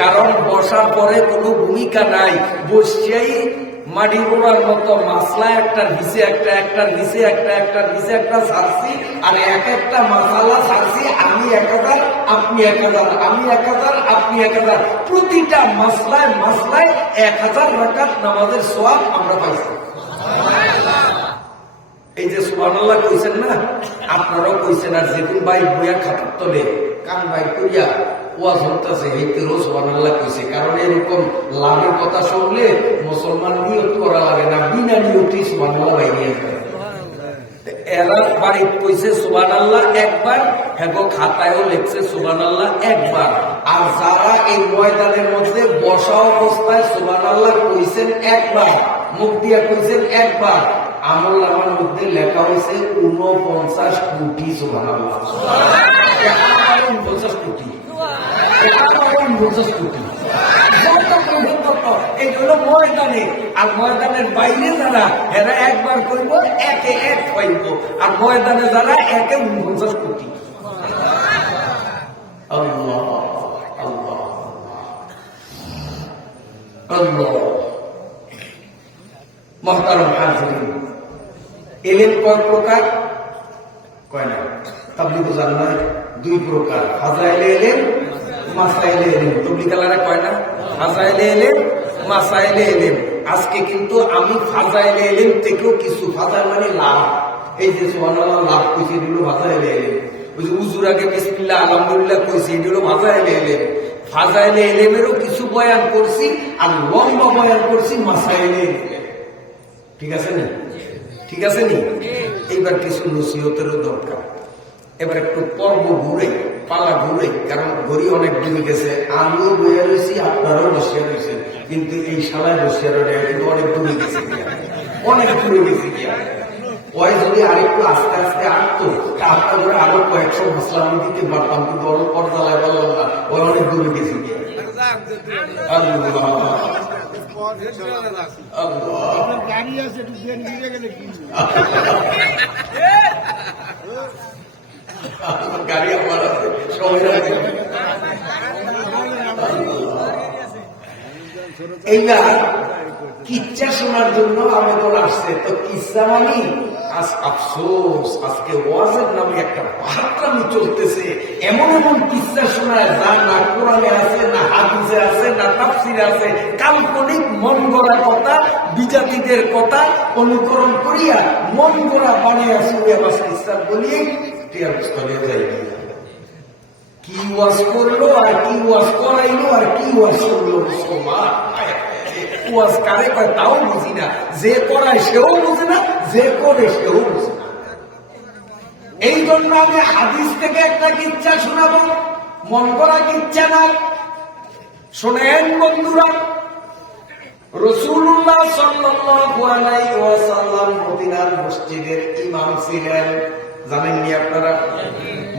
কারণ বসার পরে কোনো ভূমিকা নাই, বসছেই মাটি ওড়ার মতো মাসলা একটার নিচে একটা, একটার নিচে একটা, একটার নিচে একটা ছাড়ছি, আর এক একটা মাসালা ছাড়ছি। আমি 1000, আপনি 1000, আমি 1000, আপনি 1000, প্রতিটা মাসলায় মাসলায় 1000 রাকাত নামাজের সওয়াব আমরা পাইছি। এই যে সুবহানাল্লাহ কইছেন না, আপনারাও কইছেন, আর যেদিন ভাই বইয়া খাতার তলে কান ভাই করিয়া ওয়াজ হইতেছে এইতেরও সুবহানাল্লাহ কইছে। কারণ এরকম লাভের কথা শুনলে মুসলমান নিয়ত করা লাগে না, বিনা নিয়তেই সুবহানাল্লাহ ভাই নিয়ে যায়। এরা বাড়িতে কইছে সুবহানাল্লাহ একবার, হ্যাঁ খাতায়ও লিখছে সুবহানাল্লাহ একবার। আর যারা এই ময়দানের মধ্যে বসা অবস্থায় সুবহানাল্লাহ কইছেন একবার, মুখ দিয়া কইছেন একবার, আমল নামার মধ্যে লেখা হয়েছে 49 কোটি সুবহানাল্লাহ। 50 কোটি, 50 কোটি। এই হলো ময়দানে। আর ময়দানের বাইরে যারা, এরা একবার করবো, একে এক পাইব। আর ময়দানে যারা, একে 49 কোটি। আল্লাহ আল্লাহ আল্লাহ। মুহতারাম হাজিরিন, এলেম কয় প্রকার? কয় না, তাবলীগ জান না, 2 প্রকার, ফাজাইলে এলেম, মাসাইলে এলেম। তাবলীগালারা কয় না ফাজাইলে এলেম, মাসাইলে এলেম। আজকে কিন্তু আমি ফাজাইলে এলেম থেকেও কিছু, ফাজাইল মানে লাভ, এই যে সুবহানাল্লাহ লাভ কইছে, এগুলো ফাজাইলে এলেম। ওই যে উজুর আগে বিসমিল্লাহ আলহামদুলিল্লাহ কইছে, এগুলো ফাজাইলে এলেম। ফাজাইলে এলেমেরও কিছু বয়ান করছি, আর লম্বা বয়ান করছি মাসাইলে এলেম। ঠিক আছে নি? ঠিক আছে নি? এইবার কিছু নসিহতেরও দরকার। এবার একটু পর্ব ঘুরে, পালা ঘুরে, কারণ ঘড়ি অনেক ডুবে গেছে। আমিও বইয়া রয়েছি, আপনারাও বসিয়া রয়েছেন, কিন্তু এই শালায় বসিয়া রয়ে কিন্তু অনেক ডুবে গেছে, অনেক ডুবে গেছে গিয়া। ওই যদি আরেকটু আস্তে আস্তে আঁকতো, আপনার ধরে আরো কয়েকশো মশলা আমি দিতে পারতাম, কিন্তু অনেক পর্দালায় বললাম না, ওই অনেক ডুবে গেছে গিয়া। গাড়ি আছে, গাড়ি আমার আছে, সবাই আছে। এইবার কিচ্ছা শোনার জন্য আবেদন আসছে, তো কিচ্ছা মানে আজ আফসোস, আজকে ওয়াজের নামে একটা বাহাত্রামি চলতেছে। এমন এমন কিচ্ছা শোনায় যা না কোরআনে আছে, না হাদিসে আছে, না তাফসিরে আছে। কাল্পনিক মন গড়া কথা, বিজাতিদের কথা অনুকরণ করিয়া মন গড়া বানিয়ে শুনে বাস কিচ্ছা বলিয়ে স্থলে যাই। কি ওয়াজ করলো, আর কি ওয়াজ করাইলো, আর কি ওয়াজ করলো মুসলমান। ওয়াজ কারে কয় তাও বুঝি না, যে করায় সেও বুঝে না, যে করে সেও বুঝে না। এই জন্য আমি হাদিস থেকে একটা কিচ্ছা শোনাবো, মন করা কিচ্ছা না। শোনেন বন্ধুরা, রাসূলুল্লাহ সাল্লাল্লাহু আলাইহি ওয়াসাল্লাম মদিনার মসজিদের ইমাম ছিলেন। জানেননি আপনারা?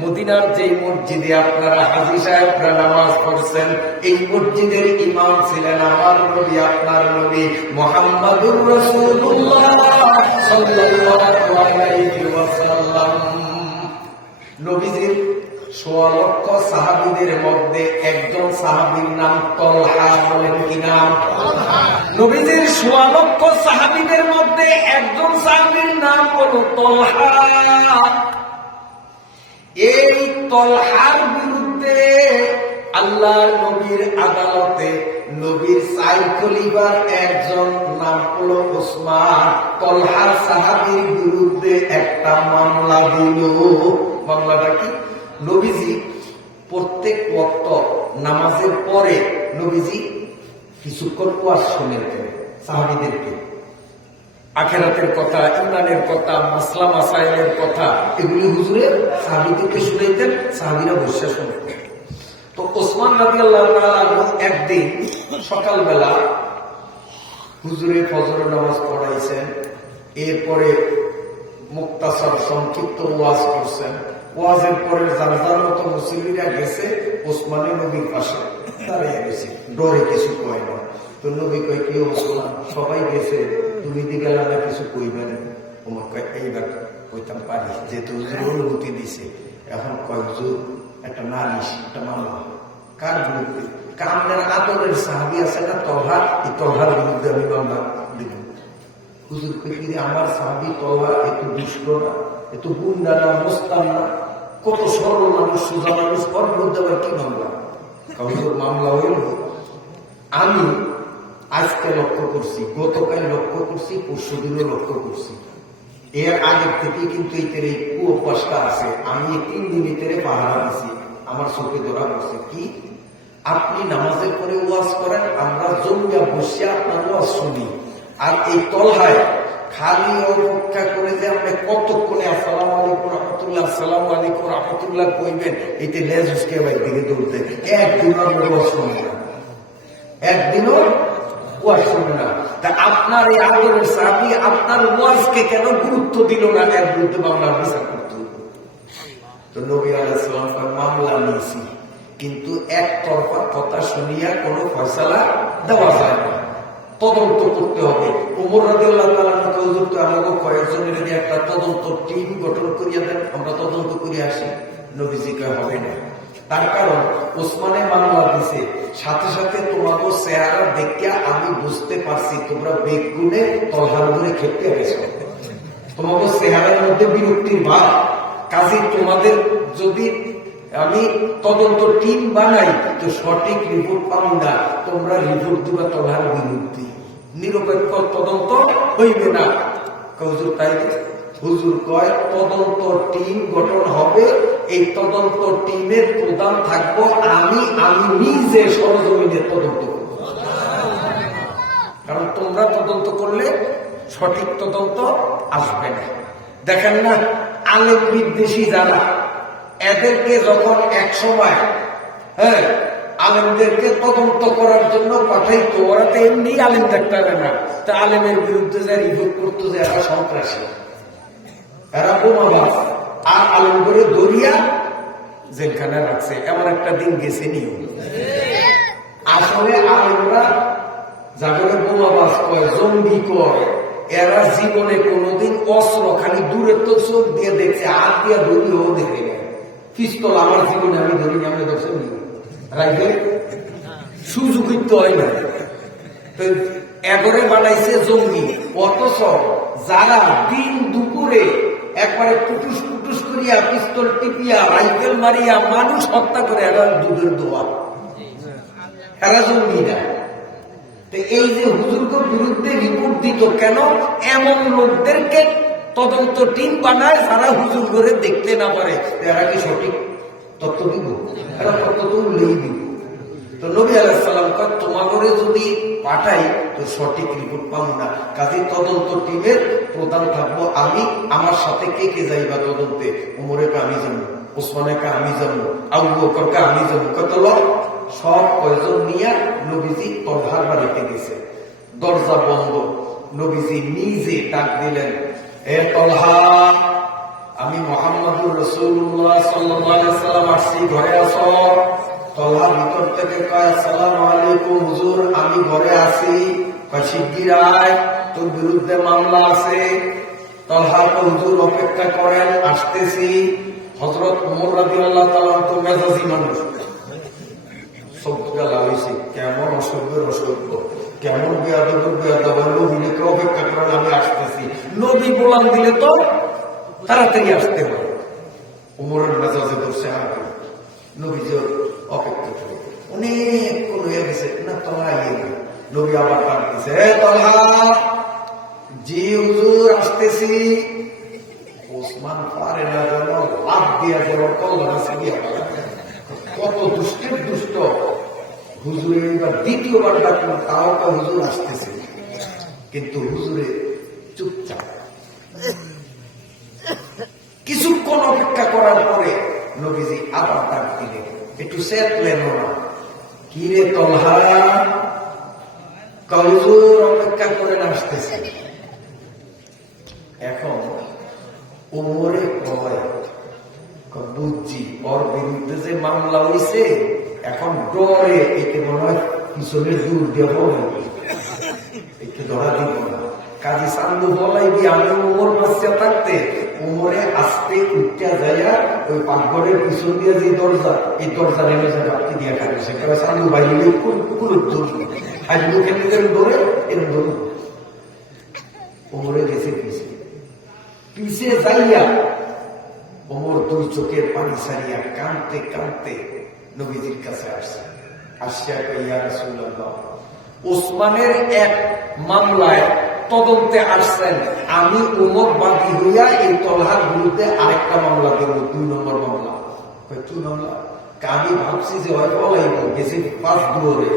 মদিনার যে মসজিদে আপনারা হাজী সাহেবরা নামাজ পড়ছেন, এই মসজিদের ইমাম ছিলেন আমার নবী, আপনার নবী মুহাম্মদুর রাসূলুল্লাহ সাল্লাল্লাহু আলাইহি ওয়াসাল্লাম। নবীজির ১৬ লক্ষ সাহাবীদের মধ্যে একজন সাহাবীর নাম তলহা। বলেন কি নাম? নবীজির ১৬ লক্ষ সাহাবীদের মধ্যে একজন সাহাবীর নাম হলো তলহা। এই তলহার বিরুদ্ধে আল্লাহর নবীর আদালতে নবীর ৪ খলিফার একজন নাম হলো ওসমান, তলহার সাহাবীর বিরুদ্ধে একটা মামলা দিল। মামলাটা কি? নবীজি প্রত্যেক ওয়াক্ত নামাজের পরে নবীজি কিছুক্ষণ ওয়াজ শুনাইতেন সাহাবীদেরকে। আখিরাতের কথা, ইমানের কথা, মাসলা মাসাইলের কথা, এগুলি হুজুরে সাহাবীদেরকে শুনাইতেন, সাহাবীরা বসে শুনতেন। তো ওসমান রাদিয়াল্লাহু তাআলা আনহু একদিন সকালবেলা হুজুরে ফজর নামাজ পড়াইছেন, এরপরে মুক্তাসার সংক্ষিপ্ত ওয়াজ করছেন। ওয়াজের পরে যার যার মতো মুসল্লিরা গেছে, ওসমানের নবীর পাশে দাঁড়িয়ে গেছে, ডরে কিছু কয় না। তো নবী কয়, কি ওসমান, সবাই গেছে, তুমি দি গেলা না, কিছু কইবেন? ওমর কয়, এইবার কইতাম পারি, যেহেতু অনুমতি দিছে। এখন কয় হুজুর, একটা নালিশ, একটা মামলা। কার বিরুদ্ধে? কামনের আদরের সাহাবী আছে না তলহা, এই তলহার বিরুদ্ধে আমি মামলা দিব। হুজুর কইলি আমার সাহাবী তলহা একটু দুষ্ট না, একটু গুন্ডা না, মোস্তান না, কত সরল মানুষ, সোজা মানুষ, ওর বিরুদ্ধে আবার কি মামলা? হুজুর মামলা হইল। আমি আজকে লক্ষ্য করছি, গতকাল লক্ষ্য করছি, পরশু দিনও লক্ষ্য করছি, এর আগের থেকে কিন্তু এই কুঅভ্যাসটা আছে। আমি 3 দিন ভিতরে পাহারা দিছি, আমার চোখে ধরা পড়ছে। কি আপনি নামাজের পরে ওয়াজ করেন, আমরা জমিয়া বসে আপনার ওয়াজ শুনি, আর এই তলহায় খালি অপেক্ষা করে যে আপনি কতক্ষণে আসসালামু আলাইকুম রহমতুল্লাহ, আসসালামু আলাইকুম রহমতুল্লাহ কইবেন, এতে লেজ উসকে দিকে দৌড়তে একদিনও ওয়াজ শুনি না, একদিনও ওয়াজ শুনে না। তা আপনার এই আদরের সাহাবী আপনার ওয়াজকে কেন গুরুত্ব দিল না? এর বিরুদ্ধে মামলা বিচার করতে হবে। তো নবী আলাইহিস সালাম মামলা নিয়েছি, কিন্তু একতরফা কথা শুনিয়া কোনো ফয়সালা দেওয়া যায় না, তদন্ত করতে হবে। ওমর রাদিয়াল্লাহু তাআলা হুজুর তো আমাকে কয়েকজনের দিয়ে একটা তদন্ত টিম গঠন করিয়া দেন, আমরা তদন্ত করে আসি। নবীজি কয় হবে না। তার কারণ ওসমানে মামলা দিছে, সাথে সাথে তোমাকে চেহারা দেখিয়া আমি বুঝতে পারছি তোমরা বেগুনে তলহার ধরে খেতে গেছো, তোমাকে চেহারার মধ্যে বিরক্তির ভাব। কাজে তোমাদের যদি আমি তদন্ত টিম বানাই তো সঠিক রিপোর্ট পাবো না, তোমরা রিপোর্ট দিবা তলহার বিরুদ্ধে, নিরপেক্ষ তদন্ত হইবে না। হুজুর তাই? হুজুর কয় তদন্ত টিম গঠন হবে, এই তদন্ত টিমের প্রধান থাকবো আমি নিজে সরজমিনে তদন্ত করব। কারণ তোমরা তদন্ত করলে সঠিক তদন্ত আসবে না। দেখেন না আলেম বিদ্বেষী যারা, এদেরকে যখন এক সময় আলেমদেরকে তদন্ত করার জন্য পাঠাইতো, ওরা তো এমনি আলেম দেখতে পারে না, তা আলেমের বিরুদ্ধে যা রিপোর্ট করতো যে এরা সন্ত্রাসী, এরা বোমাবাজ, আর আলেম করে দরিয়া জেলখানে রাখছে। এমন একটা দিন গেছে নিও। আসলে আলেমরা যাদের বোমাবাজ কয়, জঙ্গি কয়, এরা জীবনে কোনোদিন অস্ত্র খালি দূরের তো চোখ দিয়ে দেখছে, হাত দিয়ে ধরিও দেখে নেয়। পিস্তল আমার জীবনে আমি ধরিনি, আমি দর্শন রাখবে সুযোগই তো হয় না। তো এগরে বানাইছে জঙ্গি। অথচ যারা দিন দুপুরে একবারে টুটুস টুটুস করিয়া পিস্তল টিপিয়া রাইফেল মারিয়া মানুষ হত্যা করে, এরা দুধের দোয়া, এরা জঙ্গি না। তো এই যে হুজুরকে বিরুদ্ধে রিপোর্ট দিত কেন? এমন লোকদেরকে তদন্ত টিম বানায় যারা হুজুর করে দেখতে না পারে, এরা কি সঠিক তথ্য দিব? এরা তথ্য তো উল্লেই দিব। তো নবী আলাইহিস সালাম কয় তোমাগরে যদি পাঠাই তো সঠিক রিপোর্ট পাবো না, কাজে তদন্ত টিমের প্রধান থাকবো আমি। আমার সাথে কে কে যাইবা তদন্তে? ওমরেকে আমি যাবো, ওসমানেকে আমি যাবো, আবু বকরকে আমি যাবো। কত লোক? সব কয়জন নিয়ে নবীজি তলহার বাড়িতে গেছে। দরজা বন্ধ, নবীজি নিজে ডাক দিলেন, এ তলহা, আমি মুহাম্মদুর রাসূলুল্লাহ সাল্লাল্লাহু আলাইহি ওয়াসাল্লাম আসছি, ঘরে আসো। তলহা ভিতর থেকে কয়, আসসালামু আলাইকুম হুজুর, আমি ঘরে আছি। কয় শিগগির আয়, তোর বিরুদ্ধে মামলা আছে। তলহা কয় হুজুর অপেক্ষা করেন, আসতেছি। হযরত ওমর রাদিয়াল্লাহু তাআলা তো মেজাজি মানুষ, সবটা লাগাইছে, কেমন অসভ্যের অসভ্য, কেমন বেয়াদবের বেয়াদব, নবীকে অপেক্ষা করেন, আমি আসতেছি। নবী বলান দিলে তো তাড়াতাড়ি আসতে হয়। ওমরের মেজাজে বসে আগে নবীজি অপেক্ষা করে অনেকক্ষণ হয়ে গেছে না, তলহা এলো। নবী আবার ডাক দিছে, হে তলহা, জি হুজুর আসতেছি। ওসমান পারে না যেন লাভ দিয়া যেন তলহা গিয়া, কত দুষ্টের দুষ্ট। হুজুরে এবার দ্বিতীয়বার ডাকলো, তাও হুজুর আসতেছে, কিন্তু হুজুরে চুপচাপ। কিছুক্ষণ অপেক্ষা করার পরে নবীজি আবার ডাক দিলেন, একটু চেতলেন না, কি রে তলহা? হুজুর অপেক্ষা করে আসতেছে। এখন ওমরে কয়, বুঝছি ওর বিরুদ্ধে যে মামলা হয়েছে, এখন ডরে একে মনে হয় পিছনের দূর দেব, একে ধরা দিব না। কাজী চান্দু বলাই দিয়ে আমি ওমর বাচ্চা থাকতে উমরে আস্তে উঠতে যাইয়া ওই পাকঘরের পিছন দিয়ে যে দরজা, এই দরজা নেমে যাবে আপনি দিয়ে খাবে সেখানে চালু বাইরে কুকুর দৌড় হাইগুলো খেলে দৌড়ে এরকম দৌড় উমরে গেছে পিছে যাইয়া ওমর দুই চোখের পানি সারিয়া কাঁদতে কাঁদতে নবীজির কাছে আসছে। আসিয়া ইয়া রাসূলুল্লাহ, ওসমানের এক মামলায় তদন্তে আসছেন, আমি ওমর বাদী হইয়া এই তলহার বিরুদ্ধে আরেকটা মামলা দেব, 2 নম্বর মামলা। কি মামলা? আমি ভাবছি যে হয় বলাইব, গেছি 5 দুয়ারে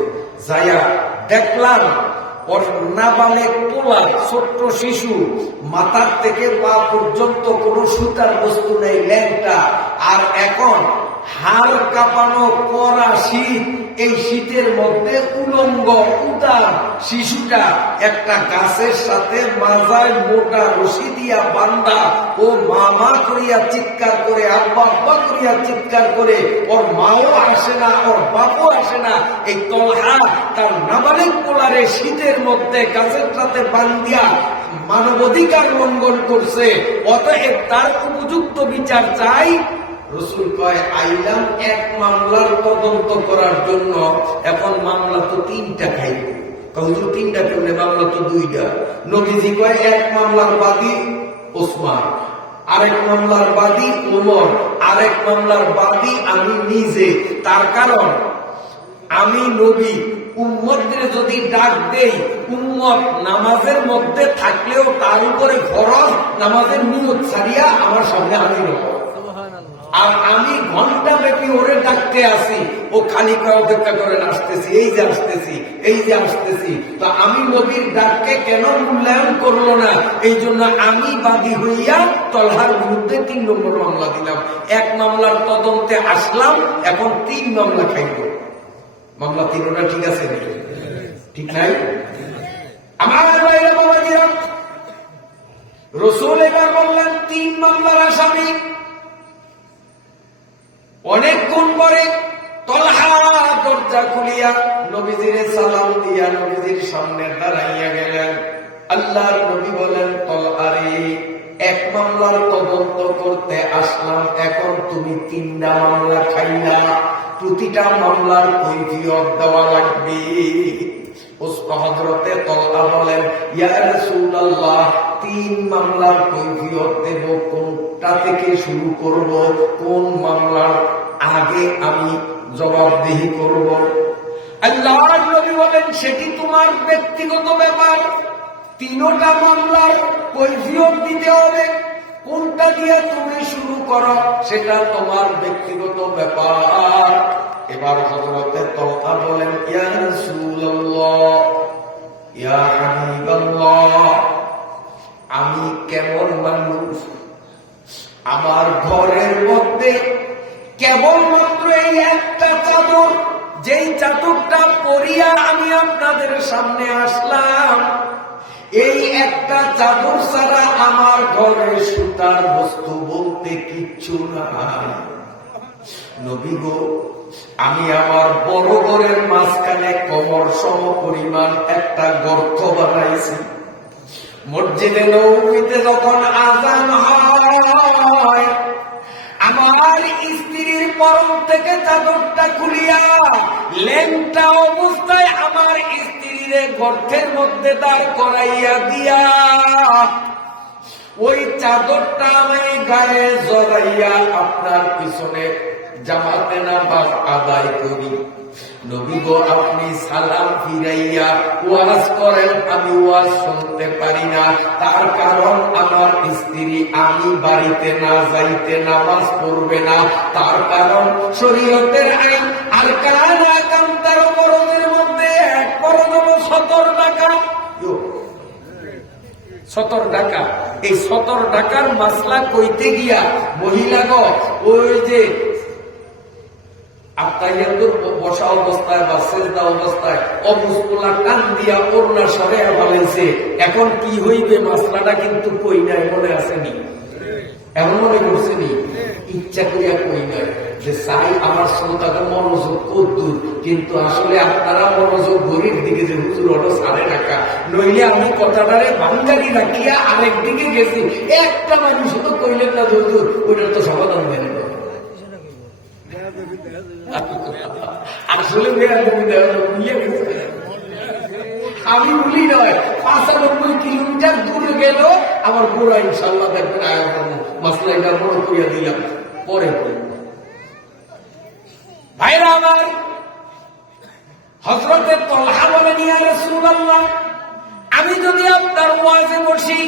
যাইয়া দেখলাম ওর নাবালেক পোলা ছোট্ট শিশু, মাথার থেকে পা পর্যন্ত কোন সুতার বস্তু নেই, ল্যাংটা, আর এখন হাড় কাঁপানো কড়া শীত, এই শীতের মধ্যে উলঙ্গ উদার শিশুটা একটা গাছের সাথে মাজায় মোটা রশি দিয়া বান্ধা, ও মামা করিয়া চিৎকার করে, আব্বা আব্বা করিয়া চিৎকার করে, ওর মাও আসে না, ওর বাপও আসে না। এই তলহা তার নাবালিক পোলারে শীতের মধ্যে গাছের সাথে বান্ধিয়া মানবাধিকার লঙ্ঘন করছে, অতএব তার উপযুক্ত বিচার চাই। রসুল কয় আইলাম এক মামলার তদন্ত করার জন্য, এখন মামলা তো 3টা খাইব। হুজুর 3টা কেমনে? মামলা তো 2টা। নবীজি কয় এক মামলার বাদী ওসমান, আরেক মামলার বাদী ওমর, আরেক মামলার বাদী আমি নিজে। তার কারণ আমি নবী, উম্মতদের যদি ডাক দেই, উম্মত নামাজের মধ্যে থাকলেও তার উপরে ফরজ নামাজের নিয়ত ছাড়িয়া আমার সামনে হাজির হবে। আর আমি ঘন্টা ব্যাপী ওরে ডাকতে আসি, ও খালি করে অপেক্ষা করেন, আসতেছি, এই যে আসতেছি, এই যে আসতেছি। তো আমি নবীর ডাককে কেন মূল্যায়ন করলো না? এই জন্য আমি বাদী হইয়া তলহার বিরুদ্ধে 3 নম্বর মামলা দিলাম। এক মামলার তদন্তে আসলাম, এখন 3 মামলা খাইব। মামলা 3টা ঠিক আছে? ঠিক নাই? আমার বাইরে বাবা দিলাম। রসুল এবার বললেন 3 মামলার আসামি। অনেকক্ষণ পরে তলহা দরজা খুলিয়া নবীজির সালাম দিয়া নবীজির সামনে দাঁড়াইয়া গেলেন। আল্লাহর নবী বলেন, তলহারে, এক মামলার তদন্ত করতে আসলাম, এখন তুমি 3টা মামলা খাইলা, প্রতিটা মামলার কৈফিয়ত দেওয়া লাগবে। হযরতে তলহা বলেন, ইয়া রাসূলুল্লাহ, 3 মামলার কৈফিয়ত দেব, কোনটা থেকে শুরু করব? কোন মামলার আগে আমি জবাবদিহি করব? আল্লাহর নবী বলেন, সেটি তোমার ব্যক্তিগত ব্যাপার। 3টা মামলার কৈফিয়ত দিতে হবে, কোনটা দিয়ে তুমি শুরু করো সেটা তোমার ব্যক্তিগত ব্যাপার। এবার হযরতে তলহা বলেন, ইয়া রাসূলুল্লাহ, ইয়া হাবিবাল্লাহ, আমি কেমন মানুষ, আমার ঘরের মধ্যে কেবলমাত্র এই একটা চাদর, যেই চাদরটা পরিয়া আমি আপনাদের সামনে আসলাম, এই একটা চাদর ছাড়া আমার ঘরে সুতার বস্তু বলতে কিচ্ছু নাই। নবী গো, আমি আমার বড় ঘরের মাঝখানে কোমর সম পরিমাণ একটা গর্ত বানাইছি। মসজিদে নববীতে যখন আযান হয়, আমার স্ত্রীর পরম থেকে চাদরটা খুলিয়া লেংটা অবস্থায় আমার স্ত্রীর গর্তের মধ্যে দাঁড় করাইয়া দিয়া ওই চাদরটা আমি গায়ে জড়াইয়া আপনার পিছনে জামাতে নামাজ আদায় করি। নবী গো, আপনি সালাম ফিরাইয়া ওয়াজ করেন, আমি ওয়াজ শুনতে পারি না। তার কারণ আমার স্ত্রী আমি বাড়িতে না যাইতে নামাজ পড়বে না। তার কারণ শরীয়তের আইন আর কান আকাম 13 ফরজের মধ্যে এক ফরজ হলো 17 টাকা। 17 টাকা। এই 17 টাকার মাসলা কইতে গিয়া মহিলাগো ওই যে বসা অবস্থায় বা সেজদা অবস্থায় অবস্থা টান দিয়া ওড়না সরাইয়া ফেলেছে। এখন কি হইবে মাসলাটা কিন্তু কই নাই, মনে আসেনি। এমন মনে করছেনি ইচ্ছা করিয়া কই নয় যে চাই আমার শ্রোতাকে মনোযোগ কদ্দুর, কিন্তু আসলে আপনারা মনোযোগ গরিব দিকে যে হুজুর অটো সাড়ে টাকা, নইলে আমি কথাটারে বাঙ্গালি রাখিয়া আরেক দিকে গেছি। একটা মানুষ তো কইলেন না হুজুর, ওইটার তো সমাধান দেন না। আসলে আমি বলি নয়, 95 কিলোমিটার দূরে গেল আমার পুরা ইনশাল্লাহ দেখবেন মাসলাইটা বড় করিয়া দিলাম পরে। ভাইরা আমার, হযরতে তলহা বলেন, ইয়া রাসূলুল্লাহ, আমি যদি আপনার ওয়াজে বসি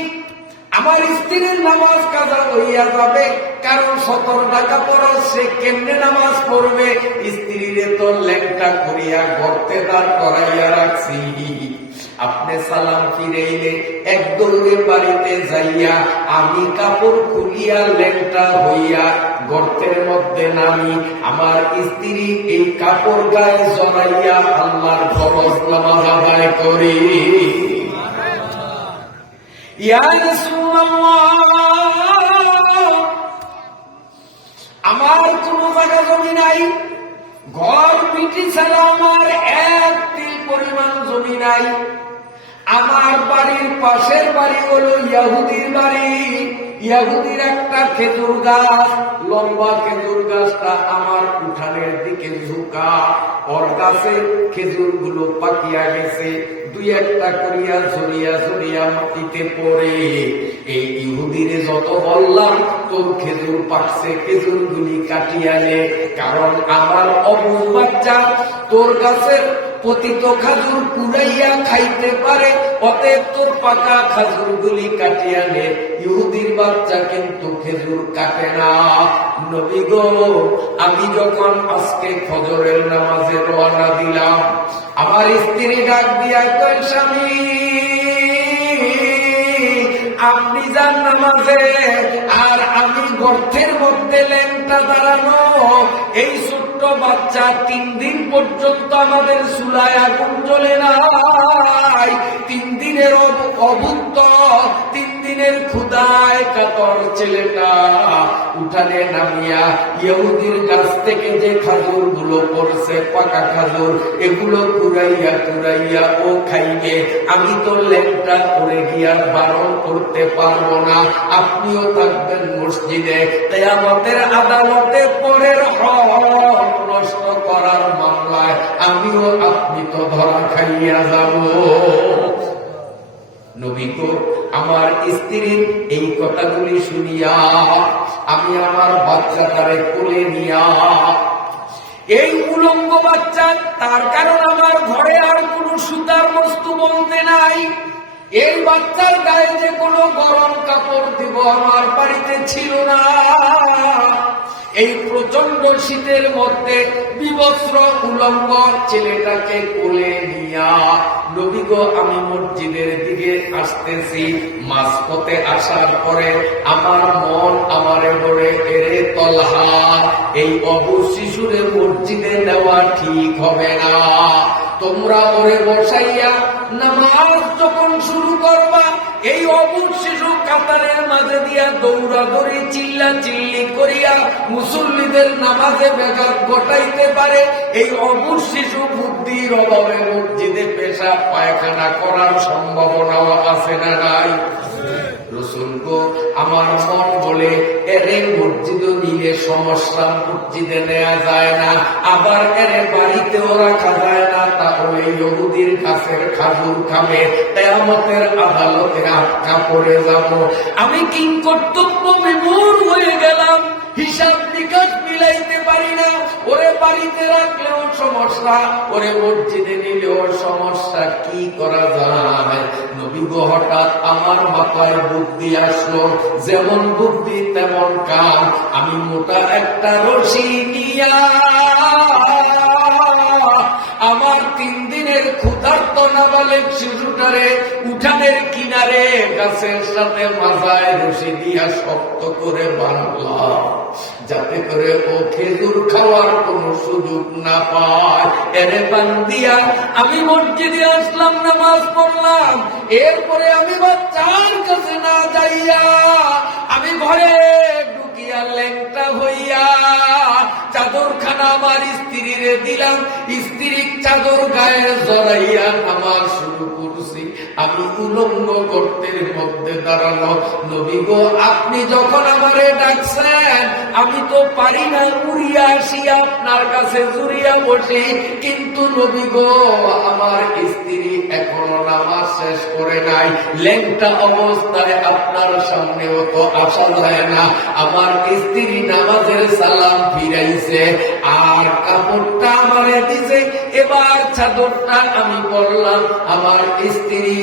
আমার স্ত্রীর নামাজ কাজা হইয়া যাবে, কারণ 17 টাকা পড়া সে কেমনে নামাজ পড়বে? স্ত্রীরে তো ল্যাংটা করিয়া গর্তে দাঁড় করাইয়া রাখছি। আপনি সালাম ফিরাইলে এক দৌড়ে বাড়িতে যাইয়া আমি কাপড় খুলিয়া ল্যাংটা হইয়া গর্তের মধ্যে নামি, আমার স্ত্রী এই কাপড় গায়ে জড়াইয়া আল্লাহর ফরজ নামাজ আদায় করি। ইয়া রাসূলুল্লাহ, আমার কোন জায়গা জমি নাই, ঘর পিটি ছাড়া আমার এক তিল পরিমাণ জমি নাই। আমার বাড়ির পাশের বাড়ি হলো ইয়াহুদির বাড়ি। ইয়াহুদির একটা খেজুর গাছ, লম্বা খেজুর গাছটা আমার উঠানের দিকে ঝুঁকা, ওর গাছে খেজুর গুলো পাকিয়া গেছে, দুই একটা করিয়া ঝরিয়া ঝরিয়া মাটিতে পড়ে। এই ইহুদিরে যত বললাম তোর খেজুর পাকছে, খেজুর গুলি কাটিয়া নে, কারণ আমার অবুঝ বাচ্চা তোর গাছের পতিত খাজুর কুড়াইয়া খাইতে পারে, অতএব তোর পাকা খাজুর গুলি কাটিয়া নে। ইহুদির বাচ্চা কিন্তু খেজুর কাটে না। নবী গো, আমি যখন আজকে ফজরের নামাজে রওনা দিলাম, আমার স্ত্রী ডাক দিয়া কয়, স্বামী আপনি যান নামাজে, আর আমি গর্তের মধ্যে ল্যাংটা দাঁড়ানো। এই ছোট্ট বাচ্চা 3 দিন পর্যন্ত আমাদের চুলায় আগুন জ্বলে নাই, 3 দিনের অভুক্ত, 3 দিনের ক্ষুধায় কাতর ছেলেটা উঠানে নামিয়া ইহুদির গাছ থেকে যে খাজুর গুলো পড়ছে, পাকা খাজুর, এগুলো কুড়াইয়া কুড়াইয়া ও খাইবে। আমি তো ল্যাংটা করে গিয়া বারণ করতে পারবো না। আপনিও থাকবেন মসজিদে, কিয়ামতের আদালতে পরের হক নষ্ট করার মামলায় আমিও আপনি তো ধরা খাইয়া যাব। নবী গো, আমার স্ত্রীর এই কথাগুলি শুনিয়া আমি আমার বাচ্চাটারে কোলে নিয়া, এই উলঙ্গ বাচ্চা, তার কারণ আমার ঘরে আর কোন সুতার বস্তু বলতে নাই, এই বাচ্চার গায়ে যে কোনো গরম কাপড় দিব আমার বাড়িতে ছিল না। এই প্রচন্ড শীতের মধ্যে বিবস্ত্র উলঙ্গ ছেলেটাকে কোলে নিয়া নবী গো, আমি মসজিদের দিকে আসতেছি। মাঝপথে আসার পরে আমার মন আমারে বলে, এরে তলহা, এই অবুঝ শিশুরে মসজিদে নেওয়া ঠিক হবে না। তোমরা ওরে বসাইয়া নামাজ যখন শুরু করবা, এই অবুঝ শিশু কাতারের মাঝে দিয়া দৌড়াদৌড়ি চিল্লা চিল্লি করিয়া মুসল্লিদের নামাজে ব্যাঘাত ঘটাইতে পারে। এই অবুঝ শিশু বুদ্ধির অভাবে মসজিদে পেশাব পায়খানা করার সম্ভাবনাও আছে না নাই? রসুল গো, আমার মন বলে এরে মসজিদে নিলে সমস্যা, মসজিদে নেওয়া যায় না, আবার এরে বাড়িতেও রাখা যায় না, তাহলে ইহুদির কাছের খাজুর খাবে, কিয়ামতের আদালতে আটকা পড়ে যাব। আমি কিংকর্তব্য বিমূঢ় হয়ে গেলাম, হিসাব নিকাশ মিলাইতে পারি না। ওরে বাড়িতে রাখলেও সমস্যা, ওরে মসজিদে নিলেও সমস্যা, কি করা যায়? নবী গো, হঠাৎ আমার মাথায় বুদ্ধি আসলো, যেমন বুদ্ধি তেমন কাম। আমি মোটা একটা রশি নিয়া আমার 3 দিনের যুগের ক্ষুধার্ত নাবালেক শিশুটারে উঠানের কিনারে গাছের সাথে মাথায় রশি দিয়া শক্ত করে বাঁধলাম, যাতে করে ও খেজুর খাওয়ার কোন সুযোগ না পায়। এরে বান্দিয়া আমি মসজিদে আসলাম, নামাজ পড়লাম, এরপরে আমি বাচ্চার কাছে না যাইয়া আমি ঘরে ঢুকিয়া ল্যাংটা হইয়া চাদরখানা আমার স্ত্রীরে দিলাম, স্ত্রীর চাদর গায়ে জড়াইয়া নামাজ শুরু করছি। আমি উলঙ্গ গর্তের মধ্যে দাঁড়ানো। নবী গো, আপনি যখন আমারে ডাকছেন আমি তো পারি না উড়িয়া আসিয়া আপনার কাছে জুড়িয়া বসি, কিন্তু নবী গো, আমার স্ত্রী এখনো নামাজ শেষ করে নাই, ল্যাংটা অবস্থায় আপনার সামনেও তো আসা যায় না। আমার স্ত্রী নামাজের সালাম ফিরাইছে আর কাপড়টা আমারে দিছে, এবার চাদরটা আমি পরলাম, আমার স্ত্রী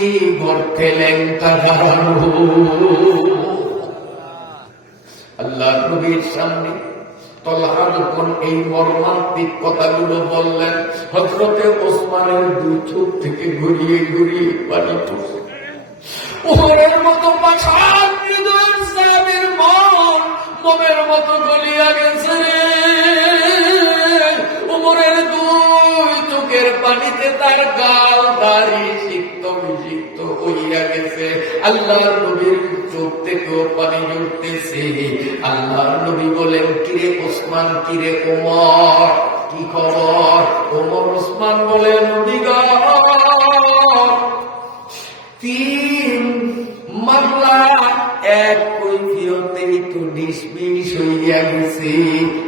গর্তে ল্যাংটা দাঁড়ানো। আল্লাহ নবীর সামনে তলহা যখন এই মর্মান্তিক কথাগুলো বললেন, হযরতে ওসমানের দুই চোখ থেকে গড়িয়ে গড়িয়ে পানি পড়ছে। ওহরের মতো পাষাণ হৃদয়ের সাহাবীর মন মোমের মতো গলিয়া গেছে। ওমরের দুই চোখের পানিতে তার গাল দাড়ি সিক্ত বিসিক্ত হইয়া গেছে। আল্লাহর নবীর চোখ থেকেও পানি ঝরতেছে। আল্লাহর নবী বলেন, কিরে ওসমান, কিরে ওমর, কি খবর? ওমর ওসমান বলে, নবী গো, 3 মামলা এক কৈফিয়তেই তো ডিসমিস হইয়া গেছে।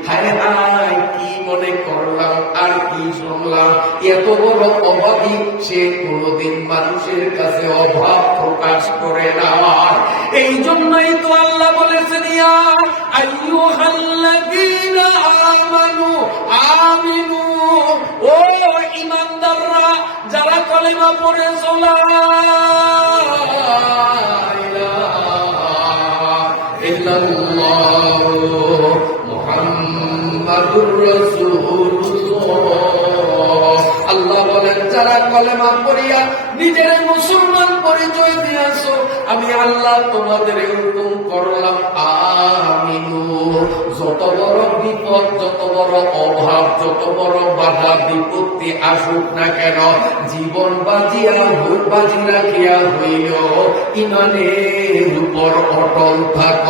হায় হায়, কি মনে করলাম আর কি শুনলাম। এত বড় অভাবী সে কোনদিন মানুষের কাছে অভাব প্রকাশ করে না। এই জন্যই তো আল্লাহ বলেছেন, ইয়া আইয়ুহাল্লাযীনা আমানু আমিনু, ও ঈমানদাররা যারা কলেমা পড়ে লা ইলাহা ইল্লাল্লাহু মুহাম্মাদুর রাসূলুল্লাহ। আল্লাহ বলেন, যারা কলেমা পড়িয়া নিজের মুসলমান পরিচয় দিয়েছো, আমি আল্লাহ তোমাদের হুকুম করলাম আমিনু। যত বড় বিপদ, যত বড় অভাব, যত বড় বাধা বিপত্তি আসুক না কেন, জীবন বাজিয়া ভোট বাজি রাখিয়া হইল ইমানের উপর অটল থাক।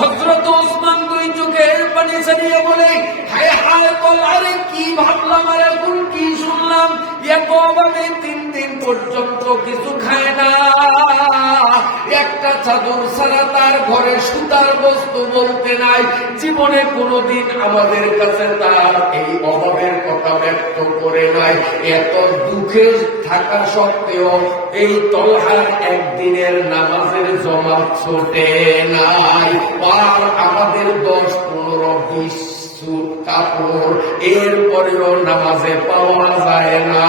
হযরত ওসমান দুই চোখের পানি ছাড়িয়ে বলে, হায় হায় তলারে, কি ভাবলাম আর এখন কি শুনলাম। একভাবে 3 দিন পর্যন্ত কিছু খায় না, একটা চাদর ছাড়া তার ঘরে সুতার বস্তু বলতে নাই। জীবনে কোনোদিন আমাদের কাছে তার এই অভাবের কথা ব্যক্ত করে নাই। এত দুঃখে থাকা সত্ত্বেও এই তলহার একদিনের নামাজের জমাত ছোটে নাই। আর আমাদের 10, 15, 20 সুট কাপড় এরপরেও নামাজে পাওয়া যায় না।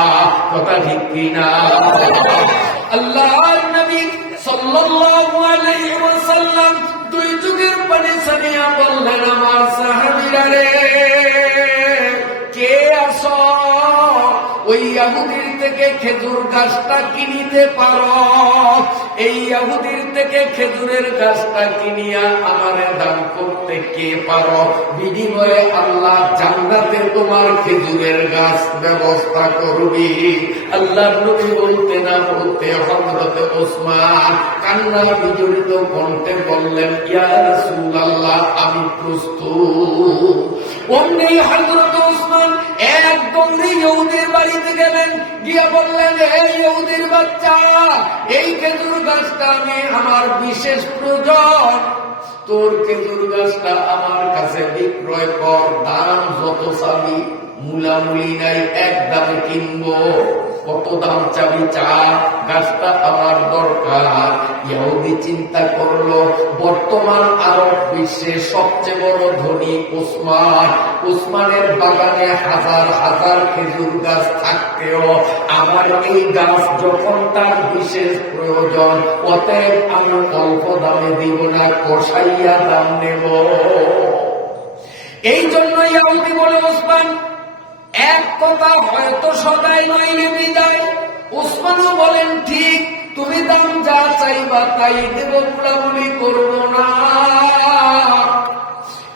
কথা ঠিক কিনা? আল্লাহর নবী সাল্লাল্লাহু আলাইহি ওয়াসাল্লাম দুই চোখের পানি ছাড়িয়া বললেন, আমার সাহাবীরা রে, কে আসো? ওই ইহুদির থেকে খেজুর গাছটা কিনিতে পারো? এই ইহুদির থেকে খেজুরের গাছটা কিনিয়া আমারে দান করতে কে পারো? বিনিময়ে আল্লাহ জান্নাতে তোমার খেজুরের গাছ ব্যবস্থা করবি। আল্লাহর নবী বলতে না বলতে হযরত ওসমান কান্না বিজড়িত কণ্ঠে বললেন, ইয়া রাসূলুল্লাহ, আমি প্রস্তুত। অমনি হযরত ওসমান একদম ইহুদির বাড়িতে গেলেন, গিয়া বললেন, এই ইহুদির বাচ্চা, এই খেজুর গাছটা আমি আমার বিশেষ প্রয়োজন, তোর খেজুর গাছটা আমার কাছে বিক্রয় কর, দাম যত চাবি, মূলামূলি নাই, এক দামে কিনবো। কত দাম চাবি চা, গাছটা আমার দরকার। ইহুদি চিন্তা করলো, বর্তমান আরব বিশ্বের সবচেয়ে বড় ধনী ওসমান, ওসমানের বাগানে হাজার হাজার খেজুর গাছ থাকতেও আমার এই গাছ যখন তার বিশেষ প্রয়োজন, অতএব আমি অল্প দামে দিব না, কষাইয়া দাম নেব। এই জন্য ইহুদি বলে, ওসমান এক কথা হয়তো সদাই নইলে বিদায়। ওসমানও বলেন ঠিক, তুমি দাম যা চাইবা তাই দেব, বুলাবুলি করবো না।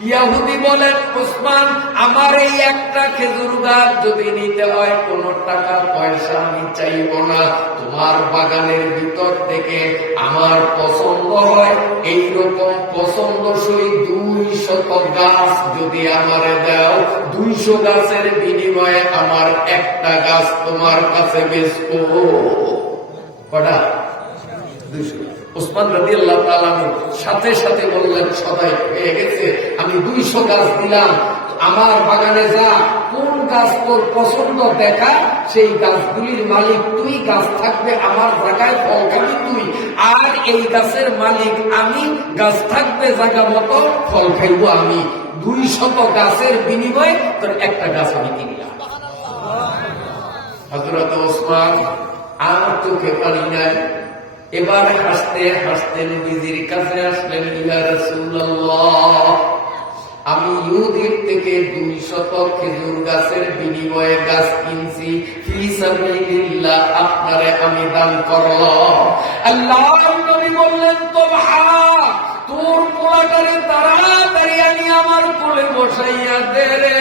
ইহুদি বলেন, ওসমান আমার এই একটা খেজুর গাছ যদি নিতে হয় কোনো টাকা পয়সা আমি চাইব না, তোমার বাগানের ভিতর থেকে আমার পছন্দ হয় এইরকম পছন্দসই 200 গাছ যদি আমারে দাও, 200 গাছের বিনিময়ে আমার একটা গাছ তোমার কাছে বেচবো। কটা? 200। ওসমান রাদিয়াল্লাহু তাআলা সাথে সাথে বললেন, সদাই হয়ে গেছে, আমি 200 গাছ দিলাম, আমার বাগানে যা, কোন গাছ তোর পছন্দ দেখা, সেই গাছগুলির মালিক তুই, গাছ থাকবে আমার জায়গায়, ফল খাবি তুই, আর এই গাছের মালিক আমি, গাছ থাকবে জায়গা মতো, ফল খাইব আমি। 200 গাছের বিনিময়ে তোর একটা গাছ আমি কিনলাম। হযরত ওসমান আর চোখে পানি নাই, এবার হাসতে হাসতে নবীজির কাছে আসলেন, ইয়া রাসূলুল্লাহ, আমি ইহুদির থেকে 200 খেজুর গাছের বিনিময়ে গাছ কিনছি, ফি সাবিলিল্লাহ, আপনারে আমি দান করলাম। আল্লাহর নবী বললেন, তোলহা তোর পোলাটারে তাড়াতাড়ি আনি আমার কোলে বসাইয়া দে রে।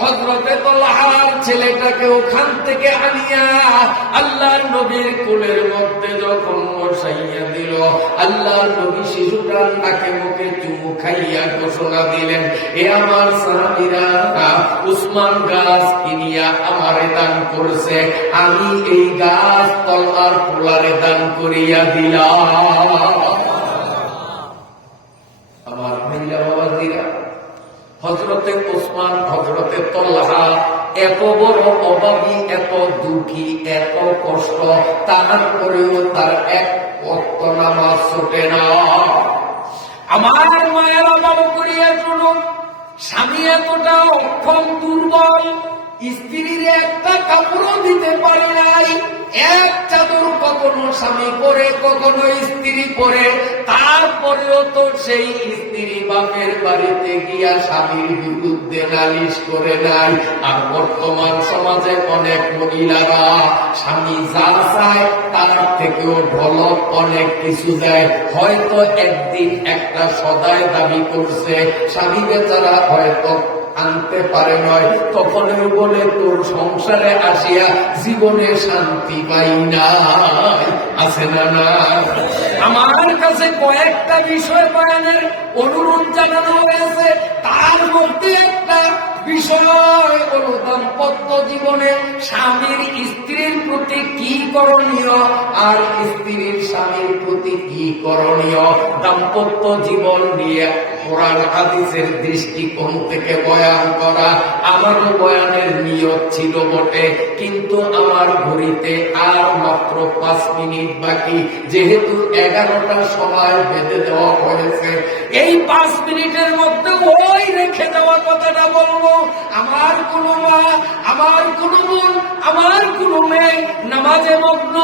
হযরতে তোলহার ছেলেটাকে ওখান থেকে আনিয়া আল্লাহর নবীর কোলের মধ্যে যখন বসাইয়া দিল, আল্লাহর নবী শিশুটার নাকে মুখে চুমু খাইয়া ঘোষণা দিলেন, এ আমার সাহাবীরা, উসমান গাছ কিনিয়া আমারে দান করছে, আমি এই গাছ তলহার পোলারে দান করিয়া দিলাম। আমার ভাইরা বাবাজিরা, হযরতে ওসমান, হযরতে তোলহা এত বড় অভাবী, এত দুঃখী, এত কষ্ট, তারপরেও তার এক ওয়াক্ত নামাজ ছুটে না। আমার মায়েরা ভালো করিয়া শুনুন, স্বামী এতটা অক্ষম, দুর্বল, স্ত্রীর একটা কাপড়ও দিতে পারে নাই, এক চাদর কখনো স্বামী পরে কখনো স্ত্রী পরে, তারপরেও তো সেই স্ত্রী বাপের বাড়িতে গিয়া স্বামীর বিরুদ্ধে নালিশ করে নাই। আর বর্তমান সমাজে অনেক মহিলারা স্বামী যা চায় তার থেকেও ঢলক অনেক কিছু দেয়। হয়তো একদিন একটা সদায় দাবি করছে, স্বামী বেচারা হয়তো আনতে পারে নয়, তখন বলে তোর সংসারে আসিয়া জীবনে শান্তি পাই না, আছে না? না, আমার কাছে কয়েকটা বিষয় বয়ানের অনুরোধ জানানো হয়েছে, তার মধ্যে একটা বিষয় হল দাম্পত্য জীবনে স্বামীর স্ত্রীর প্রতি কি করণীয়, আর স্ত্রীর স্বামীর প্রতি কি করণীয়। দাম্পত্য জীবন নিয়ে কোরআন হাদিসের দৃষ্টিকোণ থেকে বয়ান করা আমারও বয়ানের নিয়ত ছিল বটে, কিন্তু আমার ঘড়িতে আর মাত্র 5 মিনিট বাকি, যেহেতু 11টার সময় বেঁধে দেওয়া হয়েছে, এই 5 মিনিটের মধ্যে ওই রেখে দেওয়া কথাটা বলবো। আমার কোন মা, আমার কোন বোন, আমার কোন মেয়ে নামাজে মগ্ন,